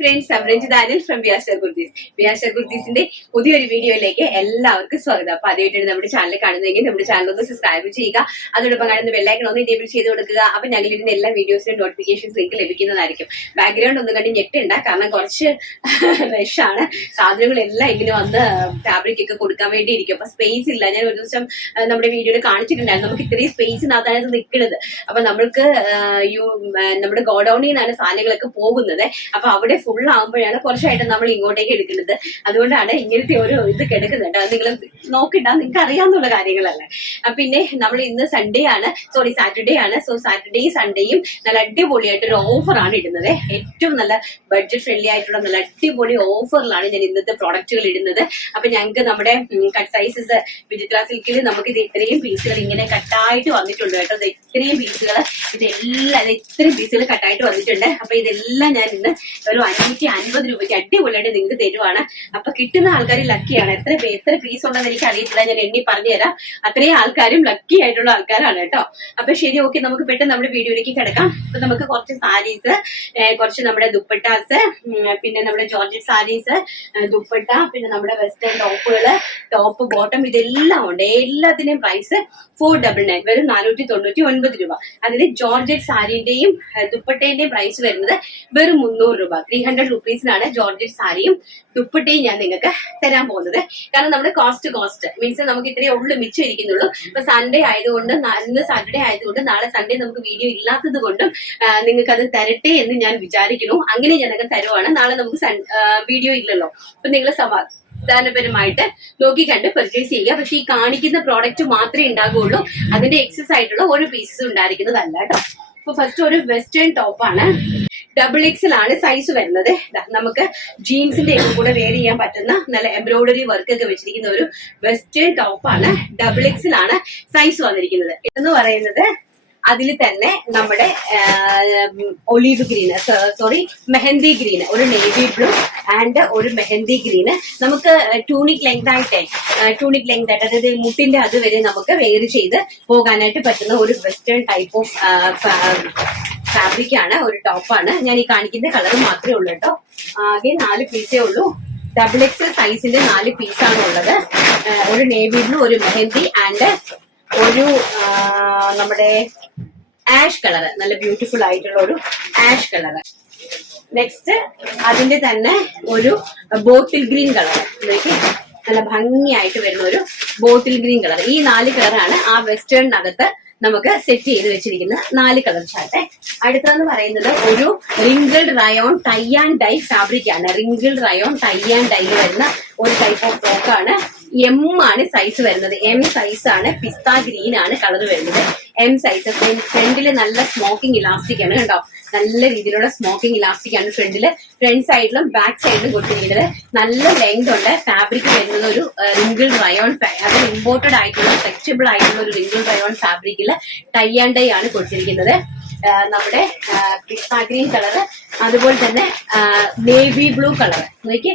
Friends, I'm Ranjit Daniel from Vyasar Kurtis. Vyasar Kurtisന്റെ പുതിയൊരു വീഡിയോയിലേക്ക് എല്ലാവർക്കും സ്വാഗതം. അപ്പൊ ആദ്യമായിട്ടാണ് നമ്മുടെ ചാനൽ കാണുന്നതെങ്കിൽ നമ്മുടെ ചാനൽ ഒന്ന് സബ്സ്ക്രൈബ് ചെയ്യുക. അതോടൊപ്പം കാണുന്ന ബെല്ലൈക്കൺ ഒന്ന് എനേബിൾ ചെയ്ത് കൊടുക്കുക. അപ്പൊ ഞങ്ങൾ ഇതിന്റെ എല്ലാ വീഡിയോസിന്റെ നോട്ടിഫിക്കേഷൻസ് നിങ്ങൾക്ക് ലഭിക്കുന്നതായിരിക്കും. ബാക്ക്ഗ്രൗണ്ട് ഒന്നും കണ്ട് ഞെട്ടണ്ട, കാരണം കുറച്ച് റഷാണ്. സാധനങ്ങളെല്ലാം ഇങ്ങനെ വന്ന് ഫാബ്രിക് ഒക്കെ കൊടുക്കാൻ വേണ്ടി ഇരിക്കും. അപ്പൊ സ്പേസ് ഇല്ല. ഞാൻ ഒരു ദിവസം നമ്മുടെ വീഡിയോയിൽ കാണിച്ചിട്ടുണ്ടായിരുന്നു, നമുക്ക് ഇത്രയും സ്പേസിനകത്താണ് നിൽക്കുന്നത്. അപ്പൊ നമ്മൾക്ക് നമ്മുടെ ഗോഡൌണിൽ നിന്നാണ് സാധനങ്ങളൊക്കെ പോകുന്നത്. അപ്പൊ അവിടെ ഫുൾ ആകുമ്പോഴാണ് കുറച്ചായിട്ട് നമ്മൾ ഇങ്ങോട്ടേക്ക് എടുക്കുന്നത്. അതുകൊണ്ടാണ് ഇങ്ങനത്തെ ഒരു ഇത് കിടക്കുന്നത്. അത് നിങ്ങൾ നോക്കിട്ടാ നിങ്ങൾക്ക് അറിയാവുന്ന കാര്യങ്ങളല്ലേ. പിന്നെ നമ്മൾ ഇന്ന് സാറ്റർഡേ ആണ്. സോ സാറ്റർഡേയും സൺഡേയും നല്ല അടിപൊളിയായിട്ട് ഒരു ഓഫറാണ് ഇടുന്നത്. ഏറ്റവും നല്ല ബഡ്ജറ്റ് ഫ്രണ്ട്ലി ആയിട്ടുള്ള നല്ല അടിപൊളി ഓഫറിലാണ് ഞാൻ ഇന്നത്തെ പ്രോഡക്റ്റുകൾ ഇടുന്നത്. അപ്പൊ ഞങ്ങൾക്ക് നമ്മുടെ കട്ട് സൈസസ് വിചിത്ര സിൽക്കിൽ നമുക്ക് ഇത് ഇത്രയും പീസുകൾ ഇങ്ങനെ കട്ടായിട്ട് വന്നിട്ടുണ്ട് കേട്ടോ. ഇത്രയും പീസുകൾ ഇത്രയും പീസുകൾ കട്ടായിട്ട് വന്നിട്ടുണ്ട്. അപ്പൊ ഇതെല്ലാം ഞാൻ ഇന്ന് ഒരു 550 രൂപയ്ക്ക് അടിപൊളിയായിട്ട് നിങ്ങൾക്ക് തരുവാണ്. അപ്പൊ കിട്ടുന്ന ആൾക്കാർ ലക്കിയാണ്. എത്ര പീസ് ഉണ്ടെന്ന് എനിക്ക് അറിയത്തില്ല, ഞാൻ എണ്ണി പറഞ്ഞു തരാം. അത്രയും ആൾക്കാരും ലക്കി ആയിട്ടുള്ള ആൾക്കാരാണ് കേട്ടോ. അപ്പൊ ശരി, ഓക്കെ, നമുക്ക് പെട്ടെന്ന് നമ്മുടെ വീഡിയോയിലേക്ക് കിടക്കാം. അപ്പൊ നമുക്ക് കുറച്ച് സാരീസ്, കുറച്ച് നമ്മുടെ ദുപ്പട്ടാസ്, പിന്നെ നമ്മുടെ ജോർജറ്റ് സാരീസ്, ദുപ്പട്ട, പിന്നെ നമ്മുടെ വെസ്റ്റേൺ ടോപ്പുകള്, ടോപ്പ് ബോട്ടം, ഇതെല്ലാം ഉണ്ട്. എല്ലാത്തിന്റെയും പ്രൈസ് 499, വെറും 499 രൂപ. അതിന് ജോർജറ്റ് സാരിന്റെയും ദുപ്പട്ടേന്റെയും പ്രൈസ് വരുന്നത് വെറും 300 രൂപ. 300 റുപ്പീസിനാണ് ജോർജറ്റ് സാരിയും ദുപ്പട്ടയും ഞാൻ നിങ്ങൾക്ക് തരാൻ പോകുന്നത്. കാരണം നമ്മുടെ കോസ്റ്റ് മീൻസ് നമുക്ക് ഇത്രയേ ഉള്ളു മിച്ചം ഇരിക്കുന്നുള്ളൂ. ഇപ്പൊ സൺഡേ ആയതുകൊണ്ട്, ഇന്ന് സാറ്റർഡേ ആയതുകൊണ്ട്, നാളെ സൺഡേ നമുക്ക് വീഡിയോ ഇല്ലാത്തത് കൊണ്ടും നിങ്ങൾക്ക് അത് തരട്ടെ എന്ന് ഞാൻ വിചാരിക്കുന്നു. അങ്ങനെ ഞാനൊക്കെ തരുവാണ്. നാളെ നമുക്ക് വീഡിയോ ഇല്ലല്ലോ. അപ്പൊ നിങ്ങൾ ധാനപരമായിട്ട് നോക്കി കണ്ട് പർച്ചേസ് ചെയ്യുക. പക്ഷെ ഈ കാണിക്കുന്ന പ്രോഡക്റ്റ് മാത്രമേ ഉണ്ടാകുള്ളൂ. അതിന്റെ എക്സസ് ആയിട്ടുള്ള ഒരു പീസസ് ഉണ്ടായിരിക്കുന്നതല്ല കേട്ടോ. അപ്പൊ ഫസ്റ്റ് ഒരു വെസ്റ്റേൺ ടോപ്പാണ്. XXL ആണ് സൈസ് വരുന്നത്. നമുക്ക് ജീൻസിന്റെ കൂടെ വെയർ ചെയ്യാൻ പറ്റുന്ന നല്ല എംബ്രോയിഡറി വർക്ക് ഒക്കെ വെച്ചിരിക്കുന്ന ഒരു വെസ്റ്റേൺ ടോപ്പാണ്. XXL ആണ് സൈസ് വന്നിരിക്കുന്നത്. എന്ന് പറയുന്നത് അതിൽ തന്നെ നമ്മുടെ ഒലീവ് ഗ്രീന്, മെഹന്തി ഗ്രീന്, ഒരു നേവി ബ്ലൂ ആൻഡ് ഒരു മെഹന്തി ഗ്രീന്. നമുക്ക് ടൂണിക് ലെങ്ത് ആയിട്ട് അതായത് മുട്ടിന്റെ അതുവരെ നമുക്ക് വെയർ ചെയ്ത് പോകാനായിട്ട് പറ്റുന്ന ഒരു വെസ്റ്റേൺ ടൈപ്പ് ഓഫ് ഫാബ്രിക് ആണ്, ഒരു ടോപ്പാണ്. ഞാൻ ഈ കാണിക്കുന്ന കളർ മാത്രമേ ഉള്ളൂ കേട്ടോ. ആകെ 4 പീസേ ഉള്ളൂ. XXL സൈസിന്റെ 4 പീസാണ് ഉള്ളത്. ഒരു നേവി ബ്ലൂ, ഒരു മെഹന്തി ആൻഡ് ഒരു നമ്മുടെ ആഷ് കളർ, നല്ല ബ്യൂട്ടിഫുൾ ആയിട്ടുള്ള ഒരു ആഷ് കളർ. നെക്സ്റ്റ് അതിന്റെ തന്നെ ഒരു ബോട്ടിൽ ഗ്രീൻ കളർ, നല്ല ഭംഗിയായിട്ട് വരുന്ന ഒരു ബോട്ടിൽ ഗ്രീൻ കളർ. ഈ 4 കളറാണ് ആ വെസ്റ്റേണിനകത്ത് നമുക്ക് സെറ്റ് ചെയ്ത് വെച്ചിരിക്കുന്ന 4 കളർ ചാർട്ട്. അടുത്തെന്ന് പറയുന്നത് ഒരു wrinkled rayon tie and dye fabric ആണ്. Wrinkled rayon tie and dye വരുന്ന ഒരു ടൈപ്പ് ഓഫ് ഫ്രോക്കാണ്. M ആണ് സൈസ് വരുന്നത്. M സൈസ് ആണ്. പിസ്ത ഗ്രീൻ ആണ് കളർ വരുന്നത്. M size. ഫ്രണ്ടില് നല്ല സ്മോക്കിംഗ് ഇലാസ്റ്റിക് ആണ് കേട്ടോ. നല്ല രീതിയിലുള്ള സ്മോക്കിംഗ് ഇലാസ്റ്റിക് ആണ് ഫ്രണ്ട് സൈഡിലും ബാക്ക് സൈഡിലും കൊടുത്തിരിക്കുന്നത്. നല്ല ലെങ്ത് ഉണ്ട്. ഫാബ്രിക് വരുന്നത് ഒരു റിങ്കിൾഡ് റയോൺ, അത് ഇമ്പോർട്ടഡ് ആയിട്ടുള്ള ഫ്ലെക്സിബിൾ ആയിട്ടുള്ള ഒരു റിങ്കിൾഡ് റയോൺ ഫാബ്രിക്കില് ടൈ ആൻഡ് ഡൈ ആണ് കൊടുത്തിരിക്കുന്നത്. നമ്മുടെ പിസ്ത ഗ്രീൻ കളറ്, അതുപോലെ തന്നെ നേവി ബ്ലൂ കളർ. നോക്കി,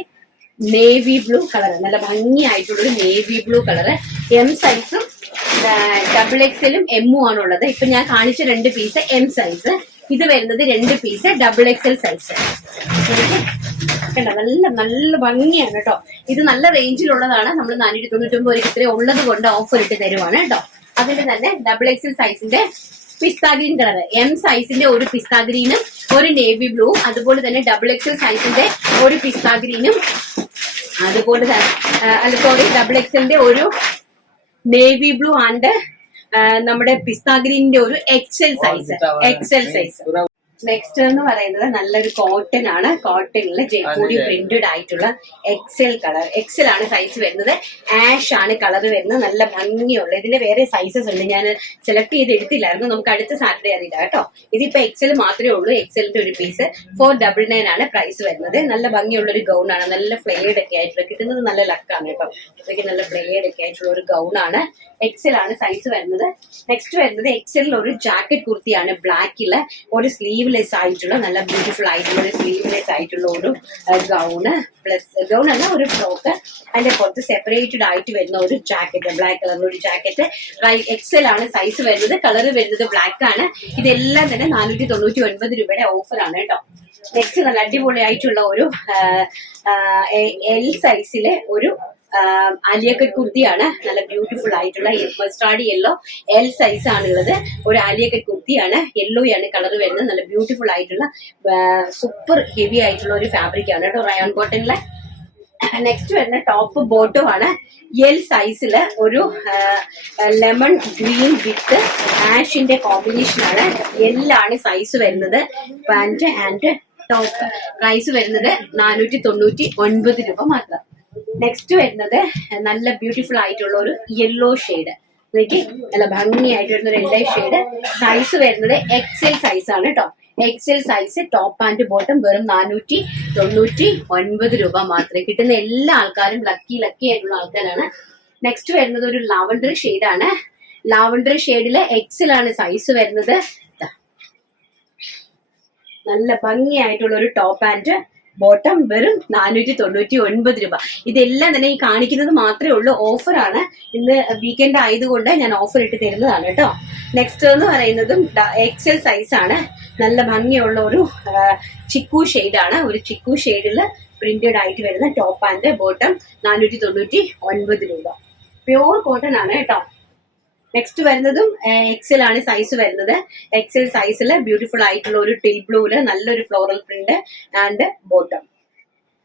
നേവി ബ്ലൂ കളർ, നല്ല ഭംഗിയായിട്ടുള്ളൊരു നേവി ബ്ലൂ കളർ. M സൈസും XXL M ആണുള്ളത്. ഇപ്പൊ ഞാൻ കാണിച്ച 2 പീസ് M സൈസ്, ഇത് വരുന്നത് 2 പീസ് XXL സൈസ്. നല്ല നല്ല ഭംഗിയാണ് കേട്ടോ. ഇത് നല്ല റേഞ്ചിലുള്ളതാണ്. നമ്മൾ 499 ഒരു ഇത്രയും ഉള്ളത് കൊണ്ട് ഓഫർ ഇട്ട് തരുവാണ് കേട്ടോ. അതിൽ തന്നെ XXL സൈസിന്റെ പിസ്ത ഗ്രീൻ കളർ, M സൈസിന്റെ ഒരു പിസ്ത ഗ്രീനും ഒരു നേവി ബ്ലൂ, അതുപോലെ തന്നെ XXL സൈസിന്റെ ഒരു പിസ്ത ഗ്രീനും, അതുപോലെ തന്നെ XXLന്റെ ഒരു നേവി ബ്ലൂ ആൻഡ് നമ്മുടെ പിസ്ത ഗ്രീനിന്റെ ഒരു XL സൈസ്. നെക്സ്റ്റ് എന്ന് പറയുന്നത് നല്ലൊരു കോട്ടൺ ആണ്. കോട്ടണില് ജയ്പൂരി പ്രിന്റഡ് ആയിട്ടുള്ള XL കളർ. XL ആണ് സൈസ് വരുന്നത്. ആഷ് ആണ് കളർ വരുന്നത്. നല്ല ഭംഗിയുള്ള, ഇതിന്റെ വേറെ സൈസസ് ഉണ്ട്, ഞാൻ സെലക്ട് ചെയ്ത് എടുത്തില്ലായിരുന്നു. നമുക്ക് അടുത്ത സാറ്റർഡേ അറിയില്ല കേട്ടോ. ഇതിപ്പോ XL മാത്രമേ ഉള്ളൂ. XLന്റെ ഒരു പീസ് 499 ആണ് പ്രൈസ് വരുന്നത്. നല്ല ഭംഗിയുള്ള ഒരു ഗൗൺ ആണ്. നല്ല ഫ്ലെയർഡ് ഒക്കെ ആയിട്ടുള്ള, കിട്ടുന്നത് നല്ല ലക്കാണ് കേട്ടോ. ഇതൊക്കെ നല്ല ഫ്ലെയർഡ് ഒക്കെ ആയിട്ടുള്ള ഒരു ഗൗൺ ആണ്. XL ആണ് സൈസ് വരുന്നത്. നെക്സ്റ്റ് വരുന്നത് XL ഒരു ജാക്കറ്റ് കുർത്തിയാണ്. ബ്ലാക്കില് ഒരു സ്ലീവ്ലെസ് ആയിട്ടുള്ള, നല്ല ബ്യൂട്ടിഫുൾ ആയിട്ടുള്ള ഒരു സ്ലീവ്ലെസ് ആയിട്ടുള്ള ഒരു ഗൗണ്, പ്ലസ് ഗൗൺ അല്ല, ഒരു ഫ്രോക്ക്. അതിന്റെ പുറത്ത് സെപ്പറേറ്റഡ് ആയിട്ട് വരുന്ന ഒരു ജാക്കറ്റ്, ബ്ലാക്ക് കളറിലുള്ള ഒരു ജാക്കറ്റ്. XL ആണ് സൈസ് വരുന്നത്. കളർ വരുന്നത് ബ്ലാക്ക് ആണ്. ഇതെല്ലാം തന്നെ 499 രൂപയുടെ ഓഫർ ആണ് കേട്ടോ. നെക്സ്റ്റ് നല്ല അടിപൊളിയായിട്ടുള്ള ഒരു എൽ സൈസിലെ ഒരു ആലിയക്കട്ട് കുർത്തിയാണ്. നല്ല ബ്യൂട്ടിഫുൾ ആയിട്ടുള്ള മസ്റ്റാർഡ് യെല്ലോ എൽ സൈസ് ആണുള്ളത്. ഒരു ആലിയക്കട്ട് കുർത്തിയാണ്. യെല്ലോ ആണ് കളർ വരുന്നത്. നല്ല ബ്യൂട്ടിഫുൾ ആയിട്ടുള്ള സൂപ്പർ ഹെവി ആയിട്ടുള്ള ഒരു ഫാബ്രിക് ആണ് കേട്ടോ, റയോൺ കോട്ടണിലെ. നെക്സ്റ്റ് വരുന്ന ടോപ്പ് ബോട്ടം ആണ്. എൽ സൈസില് ഒരു ലെമൺ ഗ്രീൻ വിത്ത് ആഷിന്റെ കോമ്പിനേഷൻ ആണ്. എല്ലാണ് സൈസ് വരുന്നത്. Pant and top. പ്രൈസ് വരുന്നത് 499 രൂപ മാത്രം. നെക്സ്റ്റ് വരുന്നത് നല്ല ബ്യൂട്ടിഫുൾ ആയിട്ടുള്ള ഒരു യെല്ലോ ഷെയ്ഡ്. നല്ല ഭംഗിയായിട്ട് വരുന്ന ഒരു യെല്ലോ ഷെയ്ഡ്. സൈസ് വരുന്നത് എക്സൽ സൈസ് ആണ് കേട്ടോ. XL size top and bottom വെറും 499 രൂപ മാത്രമേ. കിട്ടുന്ന എല്ലാ ആൾക്കാരും ലക്കി ആയിട്ടുള്ള ആൾക്കാരാണ്. നെക്സ്റ്റ് വരുന്നത് ഒരു ലാവണ്ടർ ഷെയ്ഡാണ്. ലാവണ്ടർ ഷെയ്ഡില് എക്സൽ ആണ് സൈസ് വരുന്നത്. നല്ല ഭംഗിയായിട്ടുള്ള ഒരു ടോപ്പ് ആൻഡ് ബോട്ടം വെറും 499 രൂപ. ഇതെല്ലാം തന്നെ ഈ കാണിക്കുന്നത് മാത്രമേ ഉള്ളൂ. ഓഫറാണ്. ഇന്ന് വീക്കെൻഡ് ആയതുകൊണ്ട് ഞാൻ ഓഫർ ഇട്ട് തരുന്നതാണ് കേട്ടോ. നെക്സ്റ്റ് എന്ന് പറയുന്നതും എക്സൽ സൈസ് ആണ്. നല്ല ഭംഗിയുള്ള ഒരു ചിക്കു ഷെയ്ഡാണ്. ഒരു ചിക്കു ഷെയ്ഡിൽ പ്രിന്റഡ് ആയിട്ട് വരുന്ന ടോപ്പ് ആൻഡ് ബോട്ടം 499 രൂപ. പ്യൂർ കോട്ടൺ ആണ് കേട്ടോ. നെക്സ്റ്റ് വരുന്നതും എക്സൽ ആണ് സൈസ് വരുന്നത്. എക്സൽ സൈസിൽ ബ്യൂട്ടിഫുൾ ആയിട്ടുള്ള ഒരു ടിൽ ബ്ലൂല് നല്ലൊരു floral print and bottom.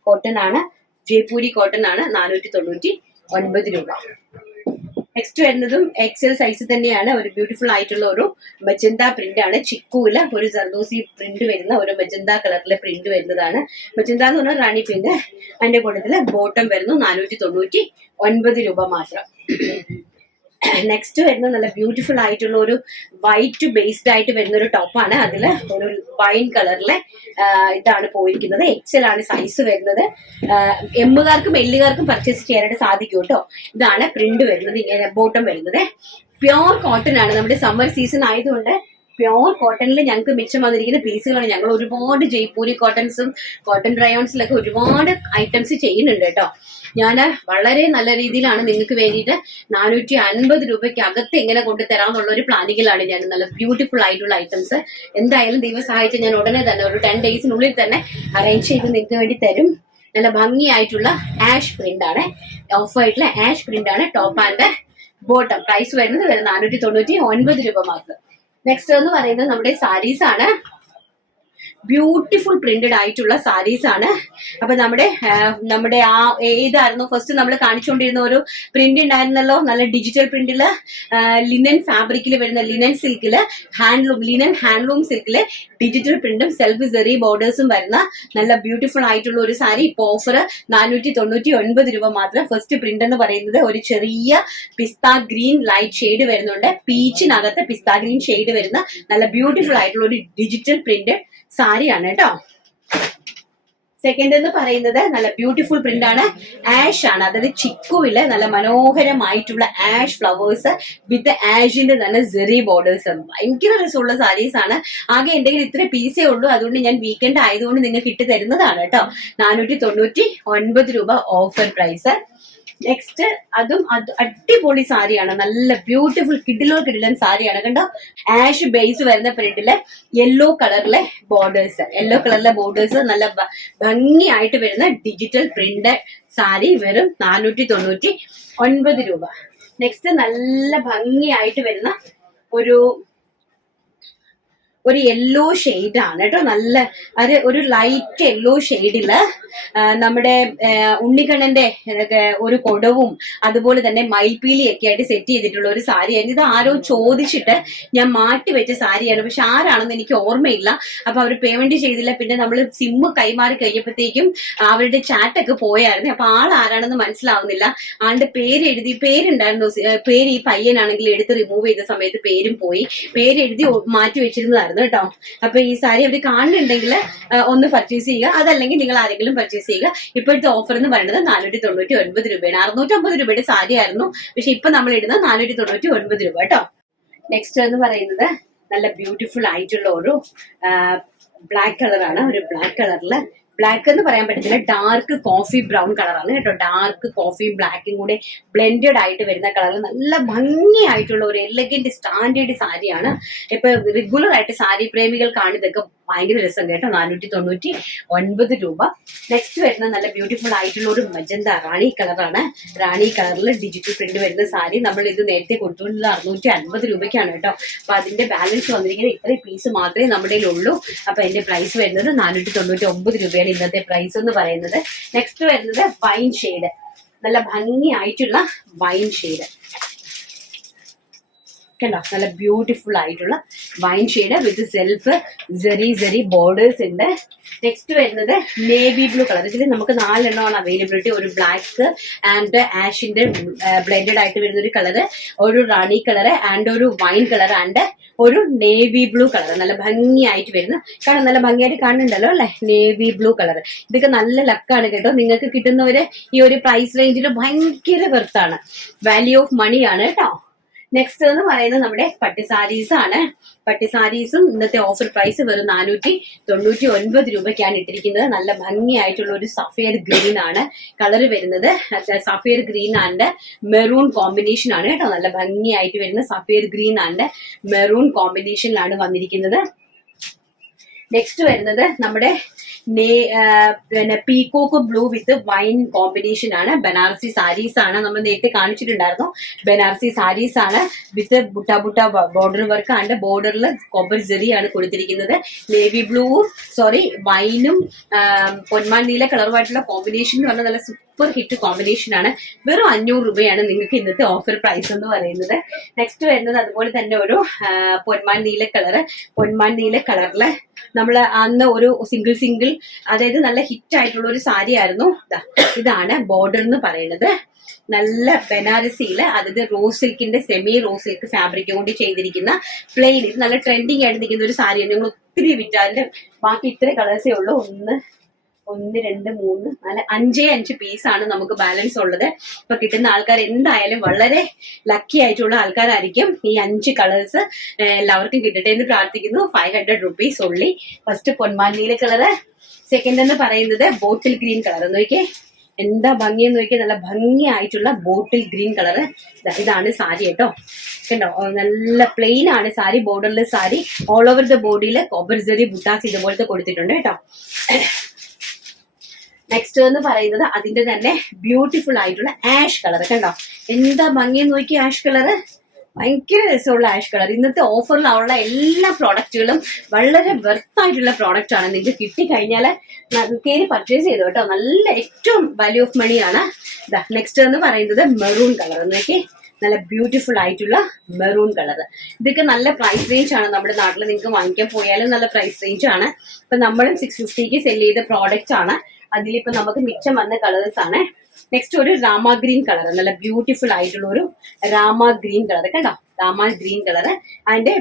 Cotton ആണ്, ജയ്പൂരി കോട്ടൺ ആണ്. 499 രൂപ. നെക്സ്റ്റ് വരുന്നതും എക്സൽ സൈസ് തന്നെയാണ്. ഒരു ബ്യൂട്ടിഫുൾ ആയിട്ടുള്ള ഒരു മജന്ത പ്രിന്റ് ആണ്. ചിക്കുവില് ഒരു സർദോസി പ്രിന്റ് വരുന്ന ഒരു മജന്ത കളറിലെ പ്രിന്റ് വരുന്നതാണ്. മജന്ത എന്ന് പറഞ്ഞാൽ റാണി പ്രിന്റ്. അതിന്റെ കൂട്ടത്തില് ബോട്ടം വരുന്നു 499 രൂപ മാത്രം. നെക്സ്റ്റ് വരുന്ന നല്ല ബ്യൂട്ടിഫുൾ ആയിട്ടുള്ള ഒരു വൈറ്റ് ബേസ്ഡ് ആയിട്ട് വരുന്ന ഒരു ടോപ്പാണ്. അതിൽ ഒരു വൈൻ കളറിലെ ഇതാണ് പോയിരിക്കുന്നത്. എക്സൽ ആണ് സൈസ് വരുന്നത്. എമ്മുകാർക്കും എല്ലുകാർക്കും പർച്ചേസ് ചെയ്യാനായിട്ട് സാധിക്കും കേട്ടോ. ഇതാണ് പ്രിന്റ് വരുന്നത്. ഇങ്ങനെ ബോട്ടം വരുന്നത് പ്യോർ കോട്ടൺ ആണ്. നമ്മുടെ സമ്മർ സീസൺ ആയതുകൊണ്ട് പ്യോർ കോട്ടണിൽ ഞങ്ങൾക്ക് മിച്ചം വന്നിരിക്കുന്ന പീസുകളാണ്. ഞങ്ങൾ ഒരുപാട് ജയ്പൂരി കോട്ടൺസും കോട്ടൺ റയോൺസിലൊക്കെ ഒരുപാട് ഐറ്റംസ് ചെയ്യുന്നുണ്ട് കേട്ടോ. ഞാൻ വളരെ നല്ല രീതിയിലാണ് നിങ്ങൾക്ക് വേണ്ടിയിട്ട് 450 രൂപയ്ക്ക് അകത്ത് എങ്ങനെ കൊണ്ടുതരാമെന്നുള്ള ഒരു പ്ലാനിങ്ങിലാണ് ഞാൻ. നല്ല ബ്യൂട്ടിഫുൾ ആയിട്ടുള്ള ഐറ്റംസ് എന്തായാലും ദൈവം സഹായിച്ച് ഞാൻ ഉടനെ തന്നെ ഒരു 10 ഡേയ്സിനുള്ളിൽ തന്നെ അറേഞ്ച് ചെയ്ത് നിങ്ങൾക്ക് വേണ്ടി തരും. നല്ല ഭംഗിയായിട്ടുള്ള ആഷ് പ്രിന്റ് ആണ്. ഓഫ് ആയിട്ടുള്ള ആഷ് പ്രിന്റ് ആണ് ടോപ്പ് ആൻഡ് ബോട്ടം. പ്രൈസ് വരുന്നത് 499 രൂപ മാത്രം. നെക്സ്റ്റ് എന്ന് പറയുന്നത് നമ്മുടെ സാരീസ് ആണ്. ബ്യൂട്ടിഫുൾ പ്രിന്റഡ് ആയിട്ടുള്ള സാരീസ് ആണ്. അപ്പൊ നമ്മുടെ ആ ഏതായിരുന്നു ഫസ്റ്റ് നമ്മൾ കാണിച്ചുകൊണ്ടിരുന്ന ഒരു പ്രിന്റ് ഉണ്ടായിരുന്നല്ലോ, നല്ല ഡിജിറ്റൽ പ്രിന്റില് ലിനൻ ഫാബ്രിക്കിൽ വരുന്ന ലിനൻ സിൽക്കില് ലിനൻ ഹാൻഡ്ലൂം സിൽക്കില് ഡിജിറ്റൽ പ്രിന്റും സെൽഫ് സെറി ബോർഡേഴ്സും വരുന്ന നല്ല ബ്യൂട്ടിഫുൾ ആയിട്ടുള്ള ഒരു സാരി. ഇപ്പൊ ഓഫർ 499 രൂപ മാത്രം. ഫസ്റ്റ് പ്രിന്റ് എന്ന് പറയുന്നത് ഒരു ചെറിയ പിസ്ത ഗ്രീൻ ലൈറ്റ് ഷെയ്ഡ് വരുന്നുണ്ട്. പീച്ചിനകത്ത് പിസ്ത ഗ്രീൻ ഷെയ്ഡ് വരുന്ന നല്ല ബ്യൂട്ടിഫുൾ ആയിട്ടുള്ള ഒരു ഡിജിറ്റൽ പ്രിന്റ് സാരിയാണ് കേട്ടോ. സെക്കൻഡ് എന്ന് പറയുന്നത് നല്ല ബ്യൂട്ടിഫുൾ പ്രിന്റ് ആണ്. ആഷ് ആണ്. അതായത് ചിക്കുവില് നല്ല മനോഹരമായിട്ടുള്ള ആഷ് ഫ്ലവേഴ്സ് വിത്ത് ആഷിന്റെ തന്നെ സെറി ബോർഡേഴ്സ്. ഭയങ്കര രസമുള്ള സാരീസ് ആണ്. ആകെ എന്തെങ്കിലും ഇത്ര പീസേ ഉള്ളൂ. അതുകൊണ്ട് ഞാൻ വീക്കെൻഡ് ആയതുകൊണ്ട് നിങ്ങൾക്ക് ഇട്ട് തരുന്നതാണ് കേട്ടോ. 499 രൂപ ഓഫർ പ്രൈസ്. നെക്സ്റ്റ് അതും അടിപൊളി സാരിയാണ്. നല്ല ബ്യൂട്ടിഫുൾ കിഡിലൻ സാരിയാണ് കണ്ടോ. ആഷ് ബേസ് വരുന്ന പ്രിന്റില് യെല്ലോ കളറിലെ ബോർഡേഴ്സ് നല്ല ഭംഗിയായിട്ട് വരുന്ന ഡിജിറ്റൽ പ്രിന്റ് സാരി വെറും 499 രൂപ. നെക്സ്റ്റ് നല്ല ഭംഗിയായിട്ട് വരുന്ന ഒരു യെല്ലോ ഷെയ്ഡ് ആണ് കേട്ടോ. നല്ല ഒരു ലൈറ്റ് യെല്ലോ ഷെയ്ഡില് നമ്മുടെ ഉണ്ണിക്കണ്ണന്റെ ഒരു കൊടവും അതുപോലെ തന്നെ മയിൽപീലിയൊക്കെ ആയിട്ട് സെറ്റ് ചെയ്തിട്ടുള്ള ഒരു സാരിയായിരുന്നു. ഇത് ആരോ ചോദിച്ചിട്ട് ഞാൻ മാറ്റി വെച്ച സാരിയാണ്. പക്ഷെ ആരാണെന്ന് എനിക്ക് ഓർമ്മയില്ല. അപ്പൊ അവർ പേയ്മെന്റ് ചെയ്തില്ല. പിന്നെ നമ്മൾ സിമ്മ് കൈമാറി കഴിഞ്ഞപ്പോഴത്തേക്കും അവരുടെ ചാറ്റൊക്കെ പോയായിരുന്നു. അപ്പൊ ആരാണെന്ന് മനസ്സിലാവുന്നില്ല. ആളുടെ പേരുണ്ടായിരുന്നു. പേര് ഈ പയ്യനാണെങ്കിൽ എടുത്ത് റിമൂവ് ചെയ്ത സമയത്ത് പേരും പോയി. പേരെഴുതി മാറ്റി വെച്ചിരുന്നതായിരുന്നു കേട്ടോ. അപ്പൊ ഈ സാരി അവർ കാണുന്നുണ്ടെങ്കിൽ ഒന്ന് പർച്ചേസ് ചെയ്യുക. അതല്ലെങ്കിൽ നിങ്ങൾ ആരെങ്കിലും പർച്ചേസ് ചെയ്യുക. ഇപ്പോഴത്തെ ഓഫർ എന്ന് പറയുന്നത് 499 രൂപയാണ്. 650 രൂപയുടെ സാരി ആയിരുന്നു. പക്ഷെ ഇപ്പൊ നമ്മൾ ഇടുന്നത് 499 രൂപ കേട്ടോ. നെക്സ്റ്റ് എന്ന് പറയുന്നത് നല്ല ബ്യൂട്ടിഫുൾ ആയിട്ടുള്ള ഒരു ബ്ലാക്ക് കളറാണ്. ഒരു ബ്ലാക്ക് കളറില് ബ്ലാക്ക് എന്ന് പറയാൻ പറ്റത്തില്ല, ഡാർക്ക് കോഫി ബ്രൗൺ കളറാണ് കേട്ടോ. ഡാർക്ക് കോഫി ബ്ലാക്കും കൂടെ ബ്ലെൻഡഡ് ആയിട്ട് വരുന്ന കളർ. നല്ല ഭംഗിയായിട്ടുള്ള ഒരു എലഗന്റ് സ്റ്റാൻഡേർഡ് സാരിയാണ്. ഇപ്പൊ റെഗുലർ ആയിട്ട് സാരി പ്രേമികൾക്കാണ് ഇതൊക്കെ ഭയങ്കര രസം കേട്ടോ. 499 രൂപ. നെക്സ്റ്റ് വരുന്ന നല്ല ബ്യൂട്ടിഫുൾ ആയിട്ടുള്ള ഒരു മജന്ത റാണി കളറാണ്. റാണി കളറിൽ ഡിജിറ്റൽ പ്രിന്റ് വരുന്ന സാരി. നമ്മൾ ഇത് നേരത്തെ കൊടുത്തുകൊണ്ടുള്ള 650 രൂപയ്ക്കാണ് കേട്ടോ. അപ്പൊ അതിന്റെ ബാലൻസ് വന്നിരിക്കുന്നത് ഇത്രയും പീസ് മാത്രമേ നമ്മുടെ ഉള്ളൂ. അപ്പൊ എന്റെ പ്രൈസ് വരുന്നത് 499 രൂപയാണ് ഇന്നത്തെ പ്രൈസ് എന്ന് പറയുന്നത്. നെക്സ്റ്റ് വരുന്നത് വൈൻ ഷെയ്ഡ്, നല്ല ഭംഗിയായിട്ടുള്ള വൈൻ ഷെയ്ഡ് കണ്ടോ. നല്ല ബ്യൂട്ടിഫുൾ ആയിട്ടുള്ള വൈൻ ഷെയ്ഡ് വിത്ത് സെൽഫ് ജെറി ബോർഡേഴ്സ് ഉണ്ട്. നെക്സ്റ്റ് വരുന്നത് നേവി ബ്ലൂ കളർ. ഇതിൽ നമുക്ക് 4 എണ്ണമാണ് അവൈലബിലിറ്റി. ഒരു ബ്ലാക്ക് ആൻഡ് ആഷിന്റെ ബ്ലെൻഡഡ് ആയിട്ട് വരുന്ന ഒരു കളറ്, ഒരു റാണി കളറ് ആൻഡ് ഒരു വൈൻ കളർ ആൻഡ് ഒരു നേവി ബ്ലൂ കളർ. നല്ല ഭംഗിയായിട്ട് വരുന്ന, കാരണം നല്ല ഭംഗിയായിട്ട് കാണുന്നുണ്ടല്ലോ അല്ലെ, നേവി ബ്ലൂ കളർ. ഇതൊക്കെ നല്ല ലക്കാണ് കേട്ടോ. നിങ്ങൾക്ക് കിട്ടുന്നവര് ഈ ഒരു പ്രൈസ് റേഞ്ചിൽ ഭയങ്കര വെർത്താണ്, വാല്യൂ ഓഫ് മണിയാണ് കേട്ടോ. നെക്സ്റ്റ് എന്ന് പറയുന്നത് നമ്മുടെ പട്ട് സാരീസ് ആണ്. പട്ട് സാരീസും ഇന്നത്തെ ഓഫർ പ്രൈസ് വെറും 499 രൂപയ്ക്കാണ് ഇട്ടിരിക്കുന്നത്. നല്ല ഭംഗിയായിട്ടുള്ള ഒരു സഫേർ ഗ്രീൻ ആണ് കളർ വരുന്നത്. സഫേർ ഗ്രീൻ ആൻഡ് മെറൂൺ കോമ്പിനേഷൻ ആണ് കേട്ടോ. നല്ല ഭംഗിയായിട്ട് വരുന്ന സഫേർ ഗ്രീൻ ആൻഡ് മെറൂൺ കോമ്പിനേഷനിലാണ് വന്നിരിക്കുന്നത്. നെക്സ്റ്റ് വരുന്നത് നമ്മുടെ പിന്നെ പീകോക്ക് ബ്ലൂ വിത്ത് വൈൻ കോമ്പിനേഷൻ ആണ്. ബനാറസി സാരീസ് ആണ്, നമ്മൾ നേരത്തെ കാണിച്ചിട്ടുണ്ടായിരുന്നു. ബനാറസി സാരീസ് ആണ് വിത്ത് ബുട്ട ബോർഡർ വർക്ക് ആൻഡ് ബോർഡറിൽ കോപ്പർ ജെറിയാണ് കൊടുത്തിരിക്കുന്നത്. നേവി ബ്ലൂവും വൈനും പൊന്മാൻ നീല കളറുമായിട്ടുള്ള കോമ്പിനേഷൻ എന്ന് പറഞ്ഞാൽ നല്ല സൂപ്പർ ഹിറ്റ് കോമ്പിനേഷൻ ആണ്. വെറും 500 രൂപയാണ് നിങ്ങൾക്ക് ഇന്നത്തെ ഓഫർ പ്രൈസ് എന്ന് പറയുന്നത്. നെക്സ്റ്റ് വരുന്നത് അതുപോലെ തന്നെ ഒരു പൊന്മാൻ നീല കളറില് നമ്മൾ അന്ന് ഒരു സിംഗിൾ അതായത് നല്ല ഹിറ്റ് ആയിട്ടുള്ള ഒരു സാരി ആയിരുന്നു. ഇതാണ് ബോർഡർ എന്ന് പറയുന്നത്. നല്ല ബനാറസിയില്, അതായത് റോസ് സിൽക്കിന്റെ സെമി റോസ് സിൽക്ക് ഫാബ്രിക് കൊണ്ട് ചെയ്തിരിക്കുന്ന പ്ലെയിൻ, ഇത് നല്ല ട്രെൻഡിങ് ആയിട്ട് നിൽക്കുന്ന ഒരു സാരിയാണ്. നിങ്ങൾ ഒത്തിരി വിറ്റ്, അതിന്റെ ബാക്കി ഇത്ര കളേഴ്സേ ഉള്ളൂ. 1 2 3 4 5 പീസാണ് നമുക്ക് ബാലൻസ് ഉള്ളത്. ഇപ്പൊ കിട്ടുന്ന ആൾക്കാർ എന്തായാലും വളരെ ലക്കി ആയിട്ടുള്ള ആൾക്കാരായിരിക്കും. ഈ 5 കളേഴ്സ് എല്ലാവർക്കും കിട്ടട്ടെ എന്ന് പ്രാർത്ഥിക്കുന്നു. 500 rupees ഉള്ളി. ഫസ്റ്റ് പൊന്മാൻ നീല കളറ്, സെക്കൻഡ് എന്ന് പറയുന്നത് ബോട്ടിൽ ഗ്രീൻ കളർ. നോക്കിയേ എന്താ ഭംഗിയെന്ന് നോക്കിയാൽ, നല്ല ഭംഗിയായിട്ടുള്ള ബോട്ടിൽ ഗ്രീൻ കളറ്. ഇതാണ് സാരി കേട്ടോ. കണ്ടോ, നല്ല പ്ലെയിൻ ആണ് സാരി, ബോർഡറിലെ സാരി. ഓൾ ഓവർ ദ ബോഡിയില് കോപ്പർ ജെറി ബുട്ടാസ് ഇതുപോലത്തെ കൊടുത്തിട്ടുണ്ട് കേട്ടോ. നെക്സ്റ്റ് എന്ന് പറയുന്നത് അതിന്റെ തന്നെ ബ്യൂട്ടിഫുൾ ആയിട്ടുള്ള ആഷ് കളർ. കണ്ടോ എന്താ ഭംഗിയെന്ന് നോക്കി, ആഷ് കളറ് ഭയങ്കര രസമുള്ള ആഷ് കളർ. ഇന്നത്തെ ഓഫറിലുള്ള എല്ലാ പ്രോഡക്റ്റുകളും വളരെ വെർത്തായിട്ടുള്ള പ്രോഡക്റ്റ് ആണ്. നിങ്ങൾക്ക് കിട്ടിക്കഴിഞ്ഞാൽ കയറി പർച്ചേസ് ചെയ്തു കേട്ടോ. നല്ല ഏറ്റവും വാല്യൂ ഓഫ് മണിയാണ്. നെക്സ്റ്റ് എന്ന് പറയുന്നത് മെറൂൺ കളർ. നോക്കി നല്ല ബ്യൂട്ടിഫുൾ ആയിട്ടുള്ള മെറൂൺ കളർ. ഇതൊക്കെ നല്ല പ്രൈസ് റേഞ്ച് ആണ്. നമ്മുടെ നാട്ടിൽ നിങ്ങൾക്ക് വാങ്ങിക്കാൻ പോയാലും നല്ല പ്രൈസ് റേഞ്ച് ആണ്. ഇപ്പൊ നമ്മളും 650 സെല് ചെയ്ത പ്രോഡക്റ്റ് ആണ്. അതിലിപ്പോ നമുക്ക് മിച്ചം വന്ന കളേഴ്സ് ആണ്. നെക്സ്റ്റ് ഒരു രാമ ഗ്രീൻ കളർ, നല്ല ബ്യൂട്ടിഫുൾ ആയിട്ടുള്ള ഒരു രാമ ഗ്രീൻ കളർ. കണ്ടോ, രാമ ഗ്രീൻ കളർ. അതിന്റെ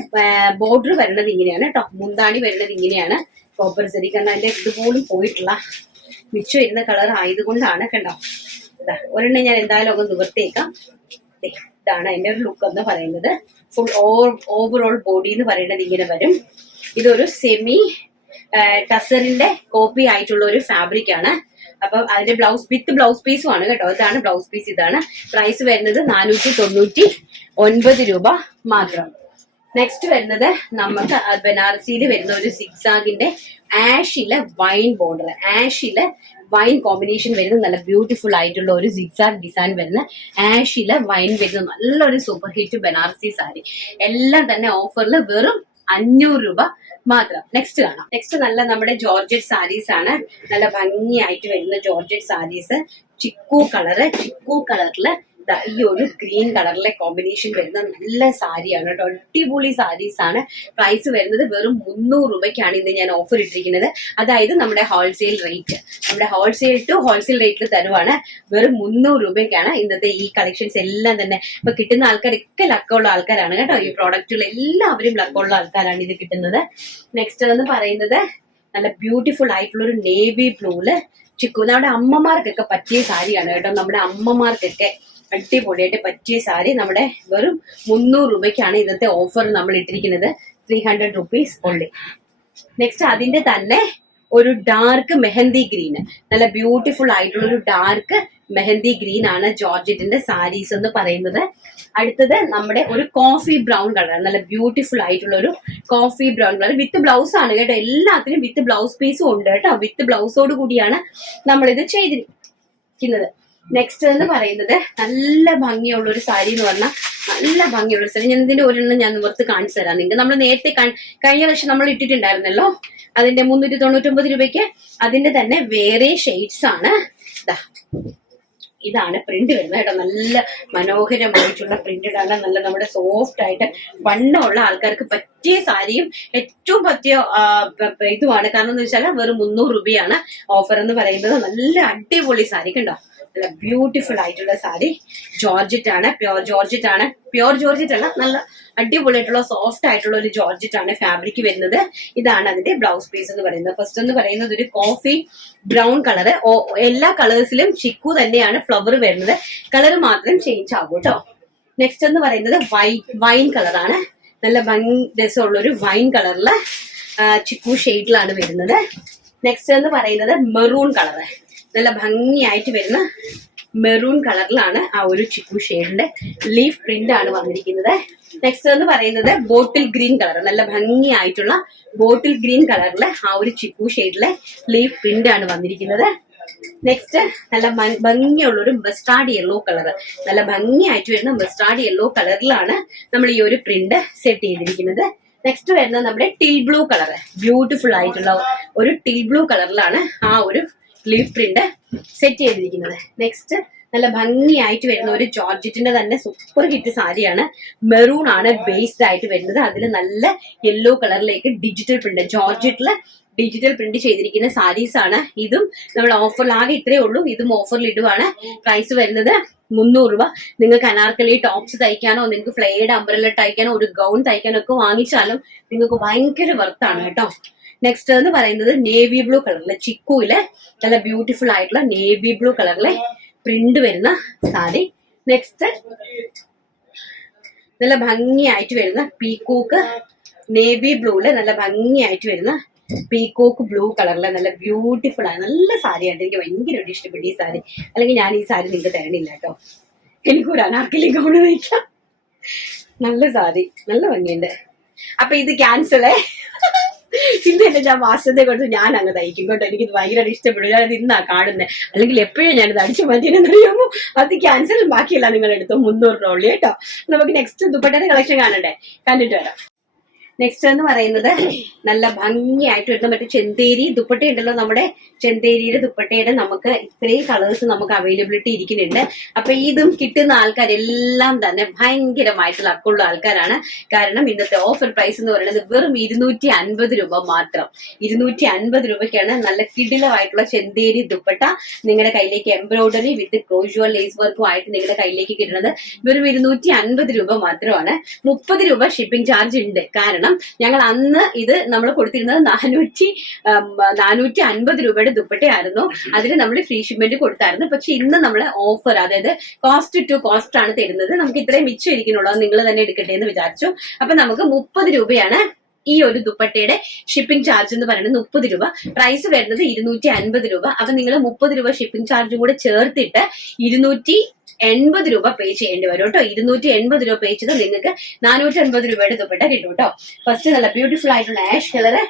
ബോർഡർ വരുന്നത് ഇങ്ങനെയാണ് കേട്ടോ. മുന്താണി വരുന്നത് ഇങ്ങനെയാണ്. Copper Jerry. കണ്ടോ, അതിന്റെ ഇതുപോലും പോയിട്ടുള്ള മിച്ചം വരുന്ന കളർ ആയതുകൊണ്ടാണ്. കണ്ടോ, ഒരെണ്ണം ഞാൻ എന്തായാലും ഒക്കെ നിവർത്തിയേക്കാം. ഇതാണ് അതിന്റെ ഒരു ലുക്ക് എന്ന് പറയുന്നത്. ഫുൾ ഓവറോൾ ബോഡി എന്ന് പറയുന്നത് ഇങ്ങനെ വരും. ഇതൊരു സെമി ടസറിന്റെ കോപ്പി ആയിട്ടുള്ള ഒരു ഫാബ്രിക് ആണ്. അപ്പൊ അതിന്റെ ബ്ലൗസ് പീസും ആണ് കേട്ടോ. ഇതാണ് ബ്ലൗസ് പീസ്. ഇതാണ് പ്രൈസ് വരുന്നത് 499 രൂപ മാത്രം. നെക്സ്റ്റ് വരുന്നത് നമുക്ക് ബനാറസിയിൽ വരുന്ന ഒരു സിക്സാഗിന്റെ ആഷിലെ വൈൻ ബോർഡർ, ആഷിലെ വൈൻ കോമ്പിനേഷൻ വരുന്ന നല്ല ബ്യൂട്ടിഫുൾ ആയിട്ടുള്ള ഒരു സിക്സാഗ് ഡിസൈൻ വരുന്ന ആഷിലെ വൈൻ വരുന്ന നല്ലൊരു സൂപ്പർ ഹിറ്റ് ബനാറസി സാരി. എല്ലാം തന്നെ ഓഫറിൽ വെറും 500 രൂപ മാത്രം. നെക്സ്റ്റ് കാണാം. നെക്സ്റ്റ് നല്ല നമ്മുടെ ജോർജറ്റ് സാരീസ് ആണ്. നല്ല ഭംഗിയായിട്ട് വരുന്ന ജോർജറ്റ് സാരീസ്. ചിക്കു കളറില് ഈ ഒരു ഗ്രീൻ കളറിലെ കോമ്പിനേഷൻ വരുന്ന നല്ല സാരിയാണ് കേട്ടോ. അടിപൊളി സാരീസ് ആണ്. പ്രൈസ് വരുന്നത് വെറും 300 രൂപയ്ക്കാണ് ഇന്ന് ഞാൻ ഓഫർ ഇട്ടിരിക്കുന്നത്. അതായത് നമ്മുടെ ഹോൾസെയിൽ റേറ്റ്, നമ്മുടെ ഹോൾസെയിൽ ടു ഹോൾസെയിൽ റേറ്റിൽ തരുവാണ്. വെറും 300 രൂപയ്ക്കാണ് ഇന്നത്തെ ഈ കളക്ഷൻസ് എല്ലാം തന്നെ. ഇപ്പൊ കിട്ടുന്ന ആൾക്കാരൊക്കെ ലക്കമുള്ള ആൾക്കാരാണ് കേട്ടോ. ഈ പ്രോഡക്റ്റുകൾ എല്ലാവരും ലക്കമുള്ള ആൾക്കാരാണ് ഇത് കിട്ടുന്നത്. നെക്സ്റ്റ് എന്ന് പറയുന്നത് നല്ല ബ്യൂട്ടിഫുൾ ആയിട്ടുള്ള ഒരു നേവി ബ്ലൂല് ചിക്കു. നമ്മുടെ അമ്മമാർക്കൊക്കെ പറ്റിയ സാരിയാണ് കേട്ടോ. നമ്മുടെ അമ്മമാർക്കൊക്കെ അടിപൊളിയായിട്ട് പറ്റിയ സാരി. നമ്മുടെ വെറും 300 രൂപയ്ക്കാണ് ഇന്നത്തെ ഓഫർ നമ്മൾ ഇട്ടിരിക്കുന്നത്. 300 rupees ഓൺലി. നെക്സ്റ്റ് അതിന്റെ തന്നെ ഒരു ഡാർക്ക് മെഹന്തി ഗ്രീൻ, നല്ല ബ്യൂട്ടിഫുൾ ആയിട്ടുള്ള ഒരു ഡാർക്ക് മെഹന്തി ഗ്രീൻ ആണ് ജോർജറ്റിന്റെ സാരീസ് എന്ന് പറയുന്നത്. അടുത്തത് നമ്മുടെ ഒരു കോഫി ബ്രൗൺ കളർ, നല്ല ബ്യൂട്ടിഫുൾ ആയിട്ടുള്ള ഒരു coffee brown colour with blouse ആണ് കേട്ടോ. എല്ലാത്തിനും വിത്ത് ബ്ലൗസ് പീസും ഉണ്ട് കേട്ടോ. വിത്ത് ബ്ലൗസോട് കൂടിയാണ് നമ്മളിത് ചെയ്തിരിക്കുന്നത്. നെക്സ്റ്റ് എന്ന് പറയുന്നത് നല്ല ഭംഗിയുള്ള ഒരു സാരി എന്ന് പറഞ്ഞാൽ നല്ല ഭംഗിയുള്ള സാരി. ഞാൻ ഇതിന്റെ ഒരെണ്ണം ഞാൻ നിവർത്ത് കാണിച്ചു തരാം നിങ്ങൾക്ക്. നമ്മൾ നേരത്തെ കഴിഞ്ഞ വർഷം നമ്മൾ ഇട്ടിട്ടുണ്ടായിരുന്നല്ലോ, അതിന്റെ 399 രൂപയ്ക്ക്. അതിന്റെ തന്നെ വേറെ ഷെയ്ഡ്സ് ആണ്. ഇതാണ് പ്രിന്റ് വരുന്നത് കേട്ടോ. നല്ല മനോഹരമായിട്ടുള്ള പ്രിന്റഡ് ആണ്. നല്ല നമ്മുടെ സോഫ്റ്റ് ആയിട്ട് വണ്ണമുള്ള ആൾക്കാർക്ക് പറ്റിയ സാരിയും ഏറ്റവും പറ്റിയ ഇതുമാണ്. കാരണം എന്ന് വെച്ചാൽ വെറും 300 രൂപയാണ് ഓഫർ എന്ന് പറയുന്നത്. നല്ല അടിപൊളി സാരി കണ്ടോ, നല്ല ബ്യൂട്ടിഫുൾ ആയിട്ടുള്ള സാരി. ജോർജറ്റ് ആണ്, പ്യോർ ജോർജറ്റ് ആണ്. പ്യോർ ജോർജറ്റ് അല്ല, നല്ല അടിപൊളിയായിട്ടുള്ള സോഫ്റ്റ് ആയിട്ടുള്ള ഒരു ജോർജറ്റ് ആണ് ഫാബ്രിക് വരുന്നത്. ഇതാണ് അതിന്റെ ബ്ലൗസ് പീസ് എന്ന് പറയുന്നത്. ഫസ്റ്റ് എന്ന് പറയുന്നത് ഒരു കോഫി ബ്രൗൺ കളറ്. എല്ലാ കളേഴ്സിലും ചിക്കു തന്നെയാണ് ഫ്ലവർ വരുന്നത്, കളർ മാത്രം ചേഞ്ച് ആകും കേട്ടോ. നെക്സ്റ്റ് എന്ന് പറയുന്നത് വൈൻ കളറാണ്. നല്ല ഭംഗി രസമുള്ള ഒരു വൈൻ കളറില് ചിക്കു ഷെയ്ഡിലാണ് വരുന്നത്. നെക്സ്റ്റ് എന്ന് പറയുന്നത് മെറൂൺ കളറ്, നല്ല ഭംഗിയായിട്ട് വരുന്ന മെറൂൺ കളറിലാണ് ആ ഒരു ചിക്കു ഷെയ്ഡിന്റെ ലീഫ് പ്രിന്റ് ആണ് വന്നിരിക്കുന്നത്. നെക്സ്റ്റ് എന്ന് പറയുന്നത് ബോട്ടിൽ ഗ്രീൻ കളർ, നല്ല ഭംഗിയായിട്ടുള്ള ബോട്ടിൽ ഗ്രീൻ കളറിലെ ആ ഒരു ചിക്കു ഷെയ്ഡിലെ ലീഫ് പ്രിന്റ് ആണ് വന്നിരിക്കുന്നത്. നെക്സ്റ്റ് നല്ല ഭംഗിയുള്ള ഒരു മസ്റ്റാർഡ് യെല്ലോ കളർ, നല്ല ഭംഗിയായിട്ട് വരുന്ന മസ്റ്റാർഡ് യെല്ലോ കളറിലാണ് നമ്മൾ ഈ ഒരു പ്രിന്റ് സെറ്റ് ചെയ്തിരിക്കുന്നത്. നെക്സ്റ്റ് വരുന്നത് നമ്മുടെ ടിൽ ബ്ലൂ കളർ, ബ്യൂട്ടിഫുൾ ആയിട്ടുള്ള ഒരു ടിൽ ബ്ലൂ കളറിലാണ് ആ ഒരു ലീഫ് പ്രിന്റ് സെറ്റ് ചെയ്തിരിക്കുന്നത്. നെക്സ്റ്റ് നല്ല ഭംഗിയായിട്ട് വരുന്ന ഒരു ജോർജറ്റിന്റെ തന്നെ സൂപ്പർ ഹിറ്റ് സാരിയാണ്. മെറൂൺ ആണ് ബേസ്ഡ് ആയിട്ട് വരുന്നത്. അതിൽ നല്ല യെല്ലോ കളറിലേക്ക് ഡിജിറ്റൽ പ്രിന്റ്, ജോർജറ്റില് ഡിജിറ്റൽ പ്രിന്റ് ചെയ്തിരിക്കുന്ന സാരീസ് ആണ്. ഇതും നമ്മൾ ഓഫറിൽ ആകെ ഇത്രയേ ഉള്ളൂ. ഇതും ഓഫറിൽ ഇടുവാണ്. പ്രൈസ് വരുന്നത് 300 രൂപ. നിങ്ങൾക്ക് അനാർക്കലി ടോപ്സ് തയ്ക്കാനോ, നിങ്ങൾക്ക് ഫ്ലെയർഡ് അംബ്രല്ല തയ്ക്കാനോ, ഒരു ഗൗൺ തയ്ക്കാനോ ഒക്കെ വാങ്ങിച്ചാലും നിങ്ങൾക്ക് ഭയങ്കര വർത്താണ് കേട്ടോ. നെക്സ്റ്റ് എന്ന് പറയുന്നത് നേവി ബ്ലൂ കളറിലെ ചിക്കുയിലെ നല്ല ബ്യൂട്ടിഫുൾ ആയിട്ടുള്ള നേവി ബ്ലൂ കളറിലെ പ്രിന്റ് വരുന്ന സാരി. നെക്സ്റ്റ് നല്ല ഭംഗിയായിട്ട് വരുന്ന പീക്കോക്ക് നേവി ബ്ലൂല് നല്ല ഭംഗിയായിട്ട് വരുന്ന പീക്കോക്ക് ബ്ലൂ കളറിലെ നല്ല ബ്യൂട്ടിഫുൾ ആണ്, നല്ല സാരിയായിട്ട് എനിക്ക് ഭയങ്കരമായിട്ട് ഇഷ്ടപ്പെട്ടു ഈ സാരി. അല്ലെങ്കിൽ ഞാൻ ഈ സാരി നിങ്ങൾക്ക് തരണില്ല കേട്ടോ. എനിക്കൊരു അനാർക്കലി ഗൗൺ തയ്ക്കാം. നല്ല സാരി, നല്ല ഭംഗിയുണ്ട്. അപ്പൊ ഇത് ക്യാൻസലേ. ഇത് തന്നെ ഞാൻ മാസത്തെ കൊടുത്ത് ഞാൻ അങ്ങ് തയ്ക്കും കേട്ടോ. എനിക്കിത് ഭയങ്കരമായിട്ട് ഇഷ്ടപ്പെടും. ഞാനത് ഇന്നാ കാണുന്നത്. അല്ലെങ്കിൽ എപ്പോഴും ഞാനിത് അടിച്ചു മാറ്റിയെന്നറിയാമോ. അത് ക്യാൻസൽ, ബാക്കിയല്ല നിങ്ങൾ എടുത്തോ. 300 രൂപ ഉള്ളു കേട്ടോ. നമുക്ക് നെക്സ്റ്റ് ദുപ്പട്ടയുടെ കളക്ഷൻ കാണണ്ടേ, കണ്ടിട്ട് വരാം. നെക്സ്റ്റ് എന്ന് പറയുന്നത് നല്ല ഭംഗിയായിട്ട് വരുന്ന മറ്റേ ചെന്തേരി ദുപ്പട്ട ഉണ്ടല്ലോ, നമ്മുടെ ചെന്തേരിയുടെ ദുപ്പട്ടയുടെ നമുക്ക് ഇത്രയും കളേഴ്സ് നമുക്ക് അവൈലബിലിറ്റി ഇരിക്കുന്നുണ്ട്. അപ്പൊ ഇതും കിട്ടുന്ന ആൾക്കാരെല്ലാം തന്നെ ഭയങ്കരമായിട്ട് ലക്കുള്ള ആൾക്കാരാണ്. കാരണം ഇന്നത്തെ ഓഫർ പ്രൈസ് എന്ന് പറയുന്നത് വെറും 250 രൂപ മാത്രം. 250 രൂപയ്ക്കാണ് നല്ല കിടിലമായിട്ടുള്ള ചെന്തേരി ദുപ്പട്ട നിങ്ങളുടെ കയ്യിലേക്ക് എംബ്രോയിഡറി വിത്ത് ക്രോഷ്വൽ ലേസ് വർക്കും ആയിട്ട് നിങ്ങളുടെ കയ്യിലേക്ക് കിട്ടുന്നത് വെറും 250 രൂപ മാത്രമാണ്. 30 രൂപ ഷിപ്പിംഗ് ചാർജ് ഉണ്ട്. കാരണം ഞങ്ങൾ അന്ന് ഇത് നമ്മൾ കൊടുത്തിരുന്നത് 450 രൂപയുടെ ദുപ്പട്ടയായിരുന്നു. അതിന് നമ്മൾ ഫ്രീ ഷിപ്മെന്റ് കൊടുത്തായിരുന്നു. പക്ഷെ ഇന്ന് നമ്മൾ ഓഫർ, അതായത് കോസ്റ്റ് ടു കോസ്റ്റ് ആണ് തരുന്നത്. നമുക്ക് ഇത്രയും മിച്ചം ഇരിക്കുന്നുള്ളൂ, നിങ്ങൾ തന്നെ എടുക്കട്ടെ എന്ന് വിചാരിച്ചു. അപ്പൊ നമുക്ക് 30 രൂപയാണ് ഈ ഒരു ദുപ്പട്ടയുടെ ഷിപ്പിംഗ് ചാർജ് എന്ന് പറയുന്നത്. 30 രൂപ. പ്രൈസ് വരുന്നത് 250 രൂപ. അപ്പൊ നിങ്ങൾ 30 രൂപ ഷിപ്പിംഗ് ചാർജും കൂടെ ചേർത്തിട്ട് 280 രൂപ പേ ചെയ്യേണ്ടി വരും കേട്ടോ. 280 രൂപ പേ ചെയ്ത് നിങ്ങൾക്ക് 450 രൂപയുടെ ദുപ്പട്ട കിട്ടും കേട്ടോ. ഫസ്റ്റ് നല്ല ബ്യൂട്ടിഫുൾ ആയിട്ടുള്ള ആഷ് കളറ്.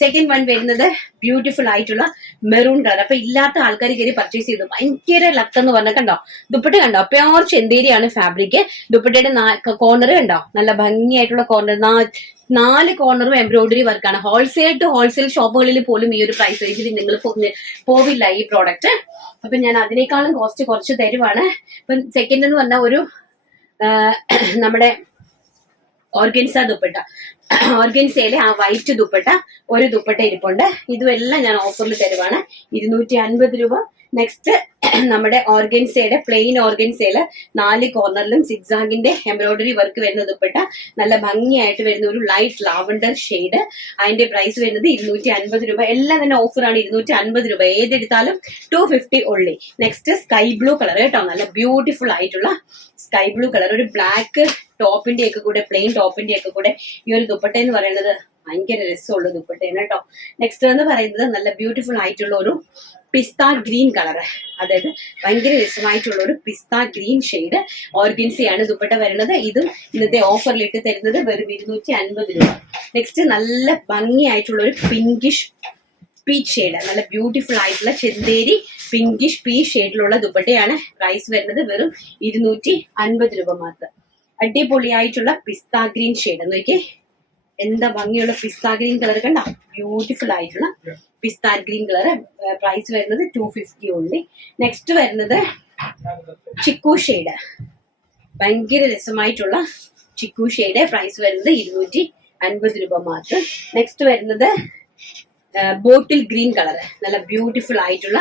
സെക്കൻഡ് വൺ വരുന്നത് ബ്യൂട്ടിഫുൾ ആയിട്ടുള്ള മെറൂൺ കളർ. അപ്പൊ ഇല്ലാത്ത ആൾക്കാർ കയറി പർച്ചേസ് ചെയ്തു. ഭയങ്കര ലക്ക് എന്ന് പറഞ്ഞാൽ കണ്ടോ, ദുപ്പട്ട കണ്ടോ, പ്യോർ ചെന്തേരിയാണ് ഫാബ്രിക്. ദുപ്പട്ടയുടെ കോർണർ കണ്ടോ, നല്ല ഭംഗിയായിട്ടുള്ള കോർണർ. 4 കോർണറും എംബ്രോയിഡറി വർക്കാണ്. ഹോൾസെയിൽ ടു ഹോൾസെയിൽ ഷോപ്പുകളിൽ പോലും ഈ ഒരു പ്രൈസ് റേഞ്ചിൽ നിങ്ങൾ പോവില്ല ഈ പ്രോഡക്റ്റ്. അപ്പൊ ഞാൻ അതിനേക്കാളും കോസ്റ്റ് കുറച്ച് തരുവാണ്. ഇപ്പം സെക്കൻഡ് എന്ന് പറഞ്ഞാൽ ഒരു നമ്മുടെ ഓർഗൻസ ദുപ്പട്ട, ഓർഗൻസയിലെ ആ വൈറ്റ് ദുപ്പട്ട, ഒരു ദുപ്പട്ട ഇരിപ്പുണ്ട്. ഇതുമെല്ലാം ഞാൻ ഓഫറിൽ തരുവാണ്. 250 രൂപ. നെക്സ്റ്റ് നമ്മുടെ ഓർഗൻസയുടെ പ്ലെയിൻ ഓർഗൻസയില് 4 കോർണറിലും സിക്സാഗിന്റെ എംബ്രോയിഡറി വർക്ക് വരുന്ന ദുപ്പട്ട, നല്ല ഭംഗിയായിട്ട് വരുന്ന ഒരു ലൈറ്റ് ലാവണ്ടർ ഷെയ്ഡ്. അതിന്റെ പ്രൈസ് വരുന്നത് 250 രൂപ. എല്ലാം തന്നെ ഓഫറാണ്. 250 രൂപ. ഏതെടുത്താലും 250 ഉള്ളി. നെക്സ്റ്റ് സ്കൈ ബ്ലൂ കളർ കേട്ടോ, നല്ല ബ്യൂട്ടിഫുൾ ആയിട്ടുള്ള സ്കൈ ബ്ലൂ കളർ. ഒരു ബ്ലാക്ക് ടോപ്പിന്റെ ഒക്കെ കൂടെ, പ്ലെയിൻ ടോപ്പിന്റെ ഒക്കെ കൂടെ ഈ ഒരു ദുപ്പട്ട എന്ന് പറയുന്നത് ഭയങ്കര രസമുള്ള ദുപ്പട്ടയാണ് കേട്ടോ. നെക്സ്റ്റ് എന്ന് പറയുന്നത് നല്ല ബ്യൂട്ടിഫുൾ ആയിട്ടുള്ള ഒരു പിസ്ത ഗ്രീൻ കളർ, അതായത് ഭയങ്കര രസമായിട്ടുള്ള ഒരു പിസ്ത ഗ്രീൻ ഷെയ്ഡ് ഓർഗൻസിയാണ് ദുപ്പട്ട വരുന്നത്. ഇതും ഇന്നത്തെ ഓഫറിലിട്ട് തരുന്നത് വെറും 250 രൂപ. നെക്സ്റ്റ് നല്ല ഭംഗിയായിട്ടുള്ള ഒരു പിങ്കിഷ് പീച്ച് ഷെയ്ഡ്, നല്ല ബ്യൂട്ടിഫുൾ ആയിട്ടുള്ള ചെന്തേരി പിങ്കിഷ് പീച്ച് ഷെയ്ഡിലുള്ള ദുപ്പട്ടയാണ്. പ്രൈസ് വരുന്നത് വെറും 250 രൂപ മാത്രം. അടിപൊളിയായിട്ടുള്ള പിസ്ത ഗ്രീൻ ഷെയ്ഡ് നോക്കിയേ, എന്താ ഭംഗിയുള്ള പിസ്ത ഗ്രീൻ കളർ കണ്ട, ബ്യൂട്ടിഫുൾ ആയിട്ടുള്ള പിസ്ത ഗ്രീൻ കളർ. പ്രൈസ് വരുന്നത് 250 ഓൺലി. നെക്സ്റ്റ് വരുന്നത് ചിക്കു ഷെയ്ഡ്, ഭയങ്കര രസമായിട്ടുള്ള ചിക്കു ഷെയ്ഡ്. പ്രൈസ് വരുന്നത് 250 രൂപ മാത്രം. നെക്സ്റ്റ് വരുന്നത് ബോട്ടിൽ ഗ്രീൻ കളർ, നല്ല ബ്യൂട്ടിഫുൾ ആയിട്ടുള്ള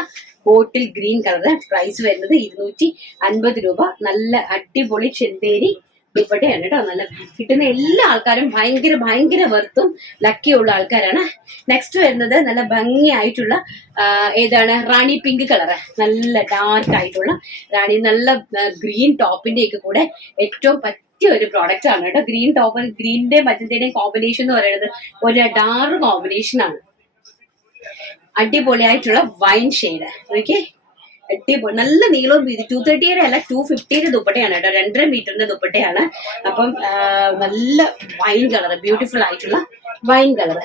ബോട്ടിൽ ഗ്രീൻ കളർ. പ്രൈസ് വരുന്നത് 250 രൂപ. നല്ല അടിപൊളി ചെന്തേരി ദുപ്പട്ടയാണ് കേട്ടോ. നല്ല കിട്ടുന്ന എല്ലാ ആൾക്കാരും ഭയങ്കര വെർത്തും ലക്കിയുള്ള ആൾക്കാരാണ്. നെക്സ്റ്റ് വരുന്നത് നല്ല ഭംഗിയായിട്ടുള്ള ഏതാണ് റാണി പിങ്ക് കളർ, നല്ല ഡാർക്ക് ആയിട്ടുള്ള റാണി, നല്ല ഗ്രീൻ ടോപ്പിന്റെ ഒക്കെ കൂടെ ഏറ്റവും പറ്റിയ ഒരു പ്രോഡക്റ്റ് ആണ് കേട്ടോ. ഗ്രീൻ ടോപ്പ്, ഗ്രീനിന്റെയും മറ്റേന്റെയും കോമ്പിനേഷൻ എന്ന് പറയുന്നത് ഒരു ഡാർക്ക് കോമ്പിനേഷൻ ആണ്. അടിപൊളിയായിട്ടുള്ള വൈൻ ഷെയ്ഡ് ഓക്കെ, അടിപൊളി നല്ല നീളവും വീതി. 230 അല്ല 250 ദുപ്പട്ടയാണ് കേട്ടോ, 2.5 മീറ്ററിന്റെ ദുപ്പട്ടയാണ്. അപ്പം നല്ല വൈൻ കളർ, ബ്യൂട്ടിഫുൾ ആയിട്ടുള്ള വൈൻ കളർ.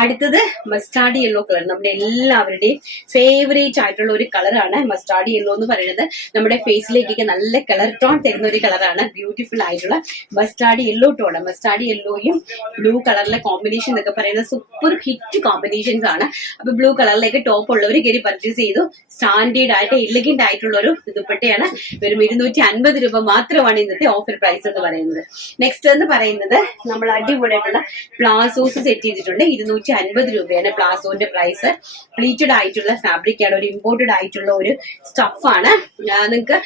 അടുത്തത് മസ്റ്റാർഡ് യെല്ലോ കളർ, നമ്മുടെ എല്ലാവരുടെയും ഫേവറേറ്റ് ആയിട്ടുള്ള ഒരു കളറാണ് മസ്റ്റാർഡ് യെല്ലോ എന്ന് പറയുന്നത്. നമ്മുടെ ഫേസിലേക്കൊക്കെ നല്ല കളർ ടോൺ തരുന്ന ഒരു കളറാണ്, ബ്യൂട്ടിഫുൾ ആയിട്ടുള്ള മസ്റ്റാർഡ് യെല്ലോ ടോൺ. മസ്റ്റാർഡ് യെല്ലോയും ബ്ലൂ കളറിലെ കോമ്പിനേഷൻ എന്നൊക്കെ പറയുന്നത് സൂപ്പർ ഹിറ്റ് കോമ്പിനേഷൻസ് ആണ്. അപ്പൊ ബ്ലൂ കളറിലേക്ക് ടോപ്പ് ഉള്ളവർ കയറി പർച്ചേസ് ചെയ്തു. സ്റ്റാൻഡേർഡ് ആയിട്ട് എലിഗന്റ് ആയിട്ടുള്ള ഒരു ദുപ്പട്ടയാണ്. വെറും 250 രൂപ മാത്രമാണ് ഇന്നത്തെ ഓഫർ പ്രൈസ് എന്ന് പറയുന്നത്. നെക്സ്റ്റ് എന്ന് പറയുന്നത് നമ്മൾ അടിപൊളിയായിട്ടുള്ള പ്ലാസോസ് സെറ്റ് ചെയ്തിട്ടുണ്ട്. 250 രൂപയാണ് പ്ലാസോന്റെ പ്രൈസ്. പ്ലീറ്റഡ് ആയിട്ടുള്ള ഫാബ്രിക് ആണ്, ഒരു ഇമ്പോർട്ടഡ് ആയിട്ടുള്ള ഒരു സ്റ്റഫാണ്. നിങ്ങൾക്ക്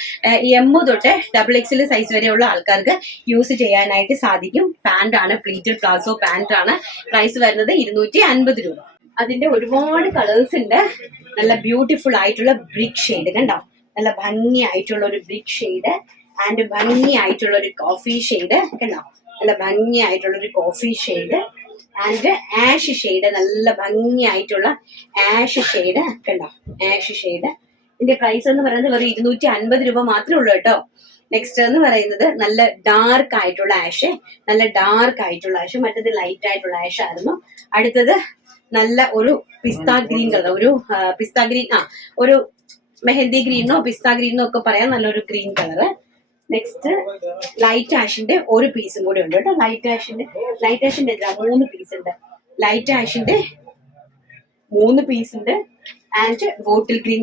M തൊട്ട് XXL സൈസ് വരെയുള്ള ആൾക്കാർക്ക് യൂസ് ചെയ്യാനായിട്ട് സാധിക്കും. പാന്റ് ആണ്, പ്ലീറ്റഡ് പ്ലാസോ പാന്റ് ആണ്. പ്രൈസ് വരുന്നത് 250 രൂപ. അതിന്റെ ഒരുപാട് കളേഴ്സ് ഉണ്ട്. നല്ല ബ്യൂട്ടിഫുൾ ആയിട്ടുള്ള ബ്രിക്ക് ഷെയ്ഡ് കണ്ടോ, നല്ല ഭംഗിയായിട്ടുള്ള ഒരു ബ്രിക്ക് ഷെയ്ഡ് ആൻഡ് ഭംഗിയായിട്ടുള്ള ഒരു കോഫി ഷെയ്ഡ് കണ്ടോ, നല്ല ഭംഗിയായിട്ടുള്ള ഒരു coffee shade and ash shade, നല്ല ഭംഗിയായിട്ടുള്ള ആഷ് ഷെയ്ഡ് കണ്ടോ, ആഷ് ഷെയ്ഡ്. ഇതിന്റെ പ്രൈസ് എന്ന് പറയുന്നത് വെറും 250 രൂപ മാത്രമേ ഉള്ളൂ കേട്ടോ. നെക്സ്റ്റ് എന്ന് പറയുന്നത് നല്ല ഡാർക്ക് ആയിട്ടുള്ള ആഷ്, നല്ല ഡാർക്ക് ആയിട്ടുള്ള ആഷ്, മറ്റേത് ലൈറ്റ് ആയിട്ടുള്ള ആഷ് ആയിരുന്നു. അടുത്തത് നല്ല ഒരു പിസ്ത ഗ്രീൻ കളർ, ഒരു പിസ്ത ഗ്രീൻ, ഒരു മെഹന്തി ഗ്രീനോ പിസ്ത ഗ്രീനോ ഒക്കെ പറയാം, നല്ലൊരു ഗ്രീൻ കളറ്. നെക്സ്റ്റ് ലൈറ്റ് ആഷിന്റെ ഒരു പീസും കൂടി ഉണ്ട് കേട്ടോ. ലൈറ്റ് ആഷിന്റെ 3 പീസ് ഉണ്ട്. ലൈറ്റ് ആഷിന്റെ 3 പീസ് ഉണ്ട്. ആൻഡ് ബോട്ടിൽ ഗ്രീൻ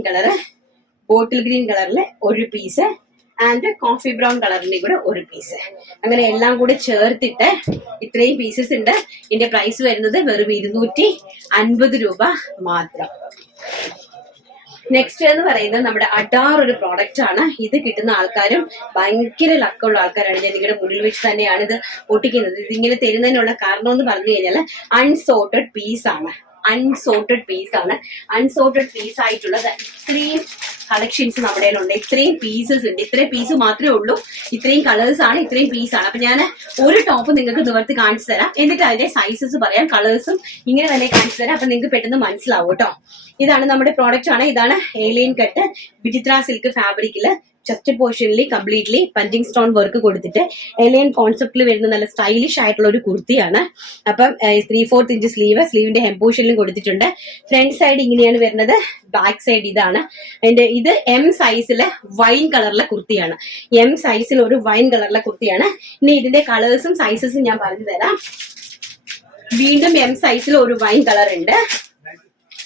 കളറിലെ ഒരു പീസ് ആൻഡ് കോഫി ബ്രൗൺ കളറിന്റെ കൂടെ ഒരു പീസ്. അങ്ങനെ എല്ലാം കൂടെ ചേർത്തിട്ട് ഇത്രയും പീസസ് ഉണ്ട്. ഇതിന്റെ പ്രൈസ് വരുന്നത് വെറും 250 രൂപ മാത്രം. നെക്സ്റ്റ് എന്ന് പറയുന്നത് നമ്മുടെ അഡാർ ഒരു പ്രോഡക്റ്റ് ആണ്. ഇത് കിട്ടുന്ന ആൾക്കാരും ഭയങ്കര ലക്കുള്ള ആൾക്കാരാണ്. ഞാൻ നിങ്ങളുടെ മുന്നിൽ വെച്ച് തന്നെയാണ് ഇത് ഒട്ടിക്കുന്നത്. ഇതിങ്ങനെ തരുന്നതിനുള്ള കാരണം എന്ന് പറഞ്ഞു കഴിഞ്ഞാൽ അൺസോർട്ടഡ് പീസ് ആണ്. അൺസോർട്ടഡ് പീസ് ആയിട്ടുള്ളത് ഇത്രയും കളക്ഷൻസ് നമ്മുടെ ഉണ്ട്. ഇത്രയും പീസസ് ഉണ്ട്. ഇത്രയും പീസ് മാത്രമേ ഉള്ളൂ. ഇത്രയും കളേഴ്സ് ആണ്, ഇത്രയും പീസ് ആണ്. അപ്പൊ ഞാൻ ഒരു ടോപ്പ് നിങ്ങൾക്ക് നിവർത്തി കാണിച്ചു തരാം, എന്നിട്ട് അതിന്റെ സൈസസ് പറയാം, കളേഴ്സും ഇങ്ങനെ തന്നെ കാണിച്ചു തരാം. അപ്പൊ നിങ്ങൾക്ക് പെട്ടെന്ന് മനസ്സിലാവും കേട്ടോ. ഇതാണ് നമ്മുടെ പ്രോഡക്റ്റ് ആണ്. ഇതാണ് ഏലിയൻ കട്ട് വിചിത്ര സിൽക്ക് ഫാബ്രിക്കില് ചെസ്റ്റ് പോർഷനിൽ കംപ്ലീറ്റ്ലി പഞ്ചിങ് സ്റ്റോൺ വർക്ക് കൊടുത്തിട്ട് എലിയൻ കോൺസെപ്റ്റിൽ വരുന്ന നല്ല സ്റ്റൈലിഷ് ആയിട്ടുള്ള ഒരു കുർത്തിയാണ്. അപ്പം 3/4 ഇഞ്ച് സ്ലീവിന്റെ ഹെം പോർഷനിലും കൊടുത്തിട്ടുണ്ട്. ഫ്രണ്ട് സൈഡ് ഇങ്ങനെയാണ് വരുന്നത്, ബാക്ക് സൈഡ് ഇതാണ്. ഇത് M സൈസിലെ വൈൻ കളറിലെ കുർത്തിയാണ്. M സൈസിൽ ഒരു വൈൻ കളറിലെ കുർത്തിയാണ്. ഇനി ഇതിന്റെ കളേഴ്സും സൈസസും ഞാൻ പറഞ്ഞു തരാം. വീണ്ടും M സൈസിൽ ഒരു വൈൻ കളർ ഉണ്ട്.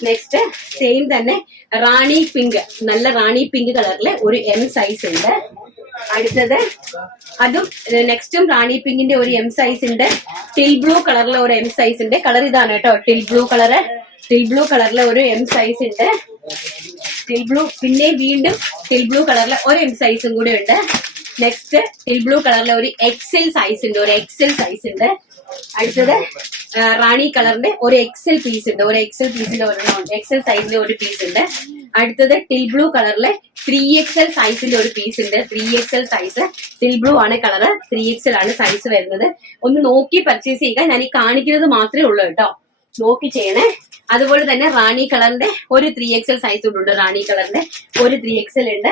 നെക്സ്റ്റ് സെയിം തന്നെ റാണി പിങ്ക്, നല്ല റാണി പിങ്ക് കളറിലെ ഒരു M സൈസ് ഉണ്ട്. അടുത്തത് അതും നെക്സ്റ്റും റാണി പിങ്കിന്റെ ഒരു M സൈസ് ഉണ്ട്. ടിൽ ബ്ലൂ കളറിലെ ഒരു M സൈസ് ഉണ്ട്. കളർ ഇതാണ് കേട്ടോ, ടിൽ ബ്ലൂ കളറിലെ ഒരു M സൈസ് ഉണ്ട്. പിന്നെ വീണ്ടും ടിൽ ബ്ലൂ കളറിലെ ഒരു M സൈസും കൂടെ ഉണ്ട്. നെക്സ്റ്റ് ടിൽ ബ്ലൂ കളറിലെ ഒരു XL സൈസ് ഉണ്ട്. അടുത്തത് റാണി കളറിന്റെ ഒരു XL പീസ് ഉണ്ട്. XL സൈസിലെ ഒരു പീസ് ഉണ്ട്. അടുത്തത് ടിൽ ബ്ലൂ കളറിലെ 3XL സൈസിന്റെ ഒരു പീസ് ഉണ്ട്. 3XL സൈസ് സിൽ ബ്ലൂ ആണ് കളറ്. 3XL ആണ് സൈസ് വരുന്നത്. ഒന്ന് നോക്കി പർച്ചേസ് ചെയ്യുക. ഞാൻ ഈ കാണിക്കുന്നത് മാത്രമേ ഉള്ളൂ കേട്ടോ, നോക്കി ചെയ്യണേ. അതുപോലെ തന്നെ റാണി കളറിന്റെ ഒരു 3XL സൈസ് ഉണ്ട്. റാണി കളറിന്റെ ഒരു 3XL ഉണ്ട്.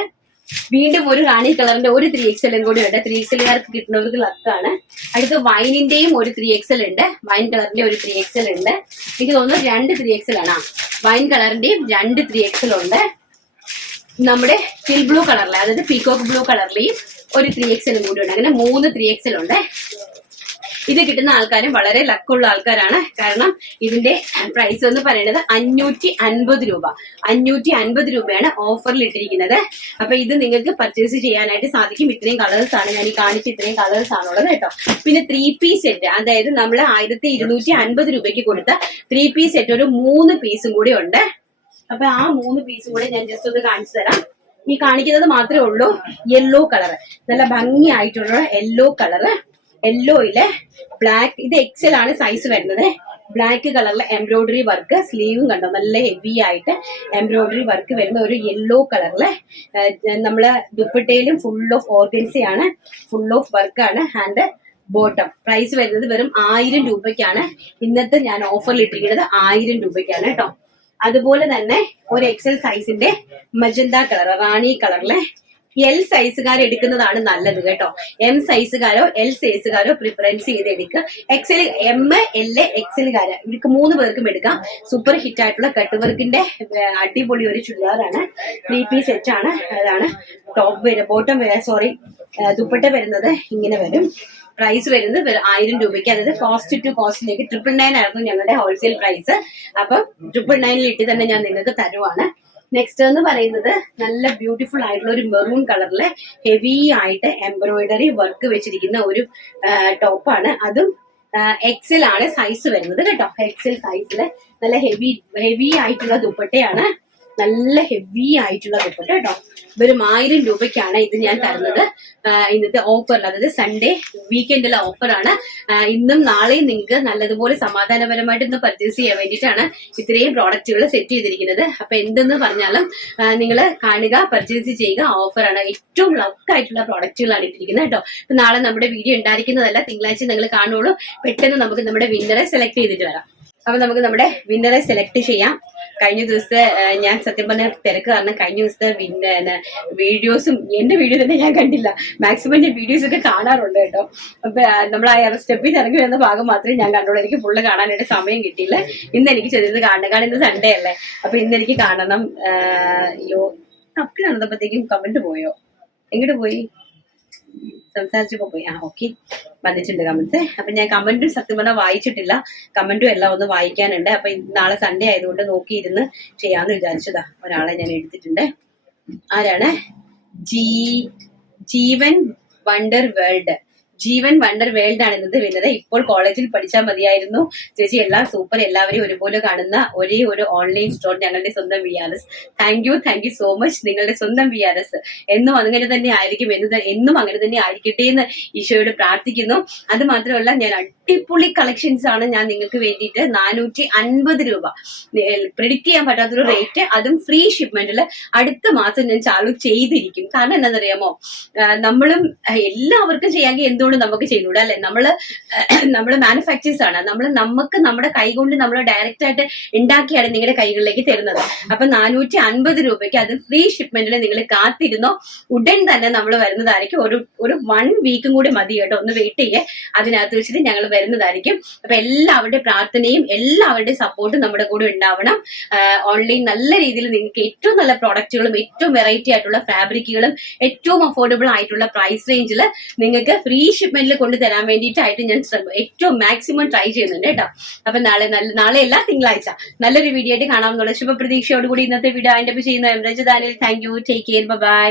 വീണ്ടും ഒരു റാണി കളറിന്റെ ഒരു 3XL കൂടി ഉണ്ട്. 3XLകാർക്ക് കിട്ടുന്നവർക്ക് ലക്കാണ്. അടുത്ത് വൈനിന്റെയും ഒരു 3XL ഉണ്ട്. വൈൻ കളറിന്റെ ഒരു 3XL ഉണ്ട്. എനിക്ക് തോന്നുന്നു 2 3XL ആണ്. വൈൻ കളറിന്റെയും 2 3XL ഉണ്ട്. നമ്മുടെ സിൽ ബ്ലൂ കളറിലെ, അതായത് പീകോക്ക് ബ്ലൂ കളറിലെയും ഒരു 3XL കൂടി ഉണ്ട്. അങ്ങനെ 3 3XL ഉണ്ട്. ഇത് കിട്ടുന്ന ആൾക്കാരും വളരെ ലക്കുള്ള ആൾക്കാരാണ്. കാരണം ഇതിന്റെ പ്രൈസ് എന്ന് പറയുന്നത് 550 രൂപ. 550 രൂപയാണ് ഓഫറിൽ ഇട്ടിരിക്കുന്നത്. അപ്പൊ ഇത് നിങ്ങൾക്ക് പർച്ചേസ് ചെയ്യാനായിട്ട് സാധിക്കും. ഇത്രയും കളേഴ്സ് ആണ് ഞാൻ ഈ കാണിച്ച, ഇത്രയും കളേഴ്സ് ആണുള്ളത് കേട്ടോ. പിന്നെ 3 പീസ് സെറ്റ്, അതായത് നമ്മൾ 1250 രൂപയ്ക്ക് കൊടുത്ത 3 പീസ് സെറ്റ് ഒരു 3 പീസും കൂടി ഉണ്ട്. അപ്പൊ ആ 3 പീസും കൂടെ ഞാൻ ജസ്റ്റ് ഒന്ന് കാണിച്ചു തരാം. ഈ കാണിക്കുന്നത് മാത്രമേ ഉള്ളൂ. യെല്ലോ കളറ്, നല്ല ഭംഗിയായിട്ടുള്ള യെല്ലോ കളറ്. യെല്ലോയില് ബ്ലാക്ക്, ഇത് XL ആണ് സൈസ് വരുന്നത്. ബ്ലാക്ക് കളറിലെ എംബ്രോയിഡറി വർക്ക്, സ്ലീവും കണ്ടോ നല്ല ഹെവി ആയിട്ട് എംബ്രോയിഡറി വർക്ക് വരുന്ന ഒരു യെല്ലോ കളറിലെ നമ്മള് ദുപ്പട്ടയിലും ഫുൾ ഓഫ് ഓർഗൻസയാണ്, ഫുൾ ഓഫ് വർക്കാണ്. ആൻഡ് ബോട്ടം പ്രൈസ് വരുന്നത് വെറും 1000 രൂപയ്ക്കാണ്. ഇന്നത്തെ ഞാൻ ഓഫറിൽ ഇട്ടിരിക്കുന്നത് 1000 രൂപയ്ക്കാണ് കേട്ടോ. അതുപോലെ തന്നെ ഒരു XL സൈസിന്റെ മജന്ത കളർ, റാണി കളറിലെ L സൈസുകാർ എടുക്കുന്നതാണ് നല്ലത് കേട്ടോ. M സൈസുകാരോ L സൈസുകാരോ പ്രിഫറൻസ് ചെയ്ത് എടുക്കുക. XL, M, L, XLകാര് ഇവർക്ക് 3 പേർക്കും എടുക്കാം. സൂപ്പർ ഹിറ്റ് ആയിട്ടുള്ള കട്ട് വർക്കിന്റെ അടിപൊളി ഒരു ചുരിദാറാണ്. 3 പീസ് സെറ്റ് ആണ്. അതാണ് ടോപ്പ് ബോട്ടം, സോറി ദുപ്പട്ട വരുന്നത് ഇങ്ങനെ വരും. പ്രൈസ് വരുന്നത് 1000 രൂപയ്ക്ക്. അതായത് കോസ്റ്റ് ടു കോസ്റ്റിലേക്ക് 999 ആയിരുന്നു ഞങ്ങളുടെ ഹോൾസെയിൽ പ്രൈസ്. അപ്പം 999 ഇട്ട് തന്നെ ഞാൻ നിങ്ങൾക്ക് തരുവാണ്. നെക്സ്റ്റ് എന്ന് പറയുന്നത് നല്ല ബ്യൂട്ടിഫുൾ ആയിട്ടുള്ള ഒരു മെറൂൺ കളറിലെ ഹെവി ആയിട്ട് എംബ്രോയിഡറി വർക്ക് വെച്ചിരിക്കുന്ന ഒരു ടോപ്പാണ്. അതും XL ആണ് സൈസ് വരുന്നത് കേട്ടോ. XL സൈസില് നല്ല ഹെവി ആയിട്ടുള്ള ദുപ്പട്ടയാണ്. നല്ല ഹെവി ആയിട്ടുള്ള ദുപ്പട്ട കേട്ടോ. വെറും 1000 രൂപയ്ക്കാണ് ഇത് ഞാൻ തരുന്നത് ഇന്നത്തെ ഓഫറിൽ. അതായത് സൺഡേ വീക്കെൻഡിലെ ഓഫറാണ്. ഇന്നും നാളെയും നിങ്ങൾക്ക് നല്ലതുപോലെ സമാധാനപരമായിട്ട് ഇന്ന് പർച്ചേസ് ചെയ്യാൻ വേണ്ടിയിട്ടാണ് ഇത്രയും പ്രോഡക്റ്റുകൾ സെറ്റ് ചെയ്തിരിക്കുന്നത്. അപ്പൊ എന്തെന്ന് പറഞ്ഞാലും നിങ്ങൾ കാണുക, പർച്ചേസ് ചെയ്യുക. ഓഫറാണ്. ഏറ്റവും ലക്കായിട്ടുള്ള പ്രോഡക്റ്റുകളാണ് ഇട്ടിരിക്കുന്നത് കേട്ടോ. ഇപ്പൊ നാളെ നമ്മുടെ വീഡിയോ ഉണ്ടായിരിക്കുന്നതല്ല, തിങ്കളാഴ്ച നിങ്ങൾ കാണുള്ളൂ. പെട്ടെന്ന് നമുക്ക് നമ്മുടെ വിന്നറെ സെലക്ട് ചെയ്തിട്ട് വരാം. അപ്പൊ നമുക്ക് നമ്മുടെ വിന്നറെ സെലക്ട് ചെയ്യാം. കഴിഞ്ഞ ദിവസത്തെ ഞാൻ സത്യം പറഞ്ഞ തിരക്ക് കാരണം കഴിഞ്ഞ ദിവസത്തെ വീഡിയോസും എന്റെ വീഡിയോ തന്നെ ഞാൻ കണ്ടില്ല. മാക്സിമം ഞാൻ വീഡിയോസ് ഒക്കെ കാണാറുണ്ട് കേട്ടോ. അപ്പൊ നമ്മൾ ആ സ്റ്റെപ്പിൽ ഇറങ്ങി വരുന്ന ഭാഗം മാത്രമേ ഞാൻ കണ്ടോളൂ. എനിക്ക് ഫുള്ള് കാണാനായിട്ട് സമയം കിട്ടിയില്ല. ഇന്ന് എനിക്ക് ചെറിയത് കാണണം, കാരണം ഇന്ന് സൺഡേ അല്ലേ. അപ്പൊ ഇന്ന് എനിക്ക് കാണണം. അയ്യോ, തപ്പി നടന്നപ്പോഴത്തേക്കും കമന്റ് പോയോ? എങ്ങോട്ട് പോയി? സംസാരിച്ചപ്പോ പോയി. ഓക്കെ, വന്നിട്ടുണ്ട് കമന്റ്സ്. അപ്പൊ ഞാൻ കമന്റും സത്യം പറഞ്ഞാൽ വായിച്ചിട്ടില്ല. കമന്റും എല്ലാം ഒന്ന് വായിക്കാനുണ്ട്. അപ്പൊ നാളെ സൺഡേ ആയതുകൊണ്ട് നോക്കിയിരുന്ന് ചെയ്യാന്ന് വിചാരിച്ചതാ. ഒരാളെ ഞാൻ എടുത്തിട്ടുണ്ട്. ആരാണ്? ജീവൻ വണ്ടർ വേൾഡ്. ജീവൻ വണ്ടർ വേൾഡ് ആണ് ഇന്നത്തെ വിന്നത്. ഇപ്പോൾ കോളേജിൽ പഠിച്ചാൽ മതിയായിരുന്നു ചേച്ചി. എല്ലാം സൂപ്പർ. എല്ലാവരെയും ഒരുപോലെ കാണുന്ന ഒരേ ഒരു ഓൺലൈൻ സ്റ്റോർ ഞങ്ങളുടെ സ്വന്തം VRS. Thank you so much. നിങ്ങളുടെ സ്വന്തം VRS എന്നും അങ്ങനെ തന്നെ ആയിരിക്കും, എന്നും അങ്ങനെ തന്നെ ആയിരിക്കട്ടെ എന്ന് ഈശോയോട് പ്രാർത്ഥിക്കുന്നു. അത് മാത്രമല്ല, ഞാൻ അടിപൊളി കളക്ഷൻസ് ആണ് ഞാൻ നിങ്ങൾക്ക് വേണ്ടിയിട്ട് 450 രൂപ പ്രെഡിക്റ്റ് ചെയ്യാൻ പറ്റാത്തൊരു റേറ്റ്, അതും ഫ്രീ ഷിപ്മെന്റിൽ അടുത്ത മാസം ഞാൻ ചാലു ചെയ്തിരിക്കും. കാരണം എന്താണെന്നറിയാമോ, നമ്മളും എല്ലാവർക്കും ചെയ്യാമെങ്കിൽ എന്തുകൊണ്ട് നമുക്ക് ചെയ്തുകൂടാ അല്ലെ? നമ്മള് മാനുഫാക്ചേഴ്സ് ആണ്. നമുക്ക് നമ്മുടെ കൈ കൊണ്ട് നമ്മൾ ഡയറക്റ്റ് ആയിട്ട് ഉണ്ടാക്കിയാണ് നിങ്ങളുടെ കൈകളിലേക്ക് തരുന്നത്. അപ്പൊ 450 രൂപയ്ക്ക് അത് ഫ്രീ ഷിപ്മെന്റിൽ നിങ്ങൾ കാത്തിരുന്നോ, ഉടൻ തന്നെ നമ്മൾ വരുന്നതായിരിക്കും. ഒരു 1 വീക്കും കൂടി മതി കേട്ടോ, ഒന്ന് വെയിറ്റ് ചെയ്യേ. അതിനകത്ത് വെച്ചിട്ട് ഞങ്ങൾ വരുന്നതായിരിക്കും. അപ്പൊ എല്ലാവരുടെ പ്രാർത്ഥനയും എല്ലാവരുടെയും സപ്പോർട്ടും നമ്മുടെ കൂടെ ഉണ്ടാവണം. ഓൺലൈൻ നല്ല രീതിയിൽ നിങ്ങൾക്ക് ഏറ്റവും നല്ല പ്രോഡക്റ്റുകളും ഏറ്റവും വെറൈറ്റി ആയിട്ടുള്ള ഫാബ്രിക്കുകളും ഏറ്റവും അഫോർഡബിൾ ആയിട്ടുള്ള പ്രൈസ് റേഞ്ചിൽ നിങ്ങൾക്ക് ഫ്രീ ഷിപ്മെന്റിൽ കൊണ്ടുതരാൻ വേണ്ടിയിട്ടായിട്ട് ഞാൻ ഏറ്റവും മാക്സിമം ട്രൈ ചെയ്യുന്നുണ്ട് കേട്ടോ. അപ്പൊ നാളെ എല്ലാ തിങ്കളാഴ്ച നല്ലൊരു വീഡിയോ ആയിട്ട് കാണാമെന്നുള്ള ശുഭപ്രതീക്ഷയോടുകൂടി ഇന്നത്തെ വീഡിയോ അതിന്റെ ചെയ്യുന്ന എംരജ് ദാനിൽ. Thank you. Take care. By.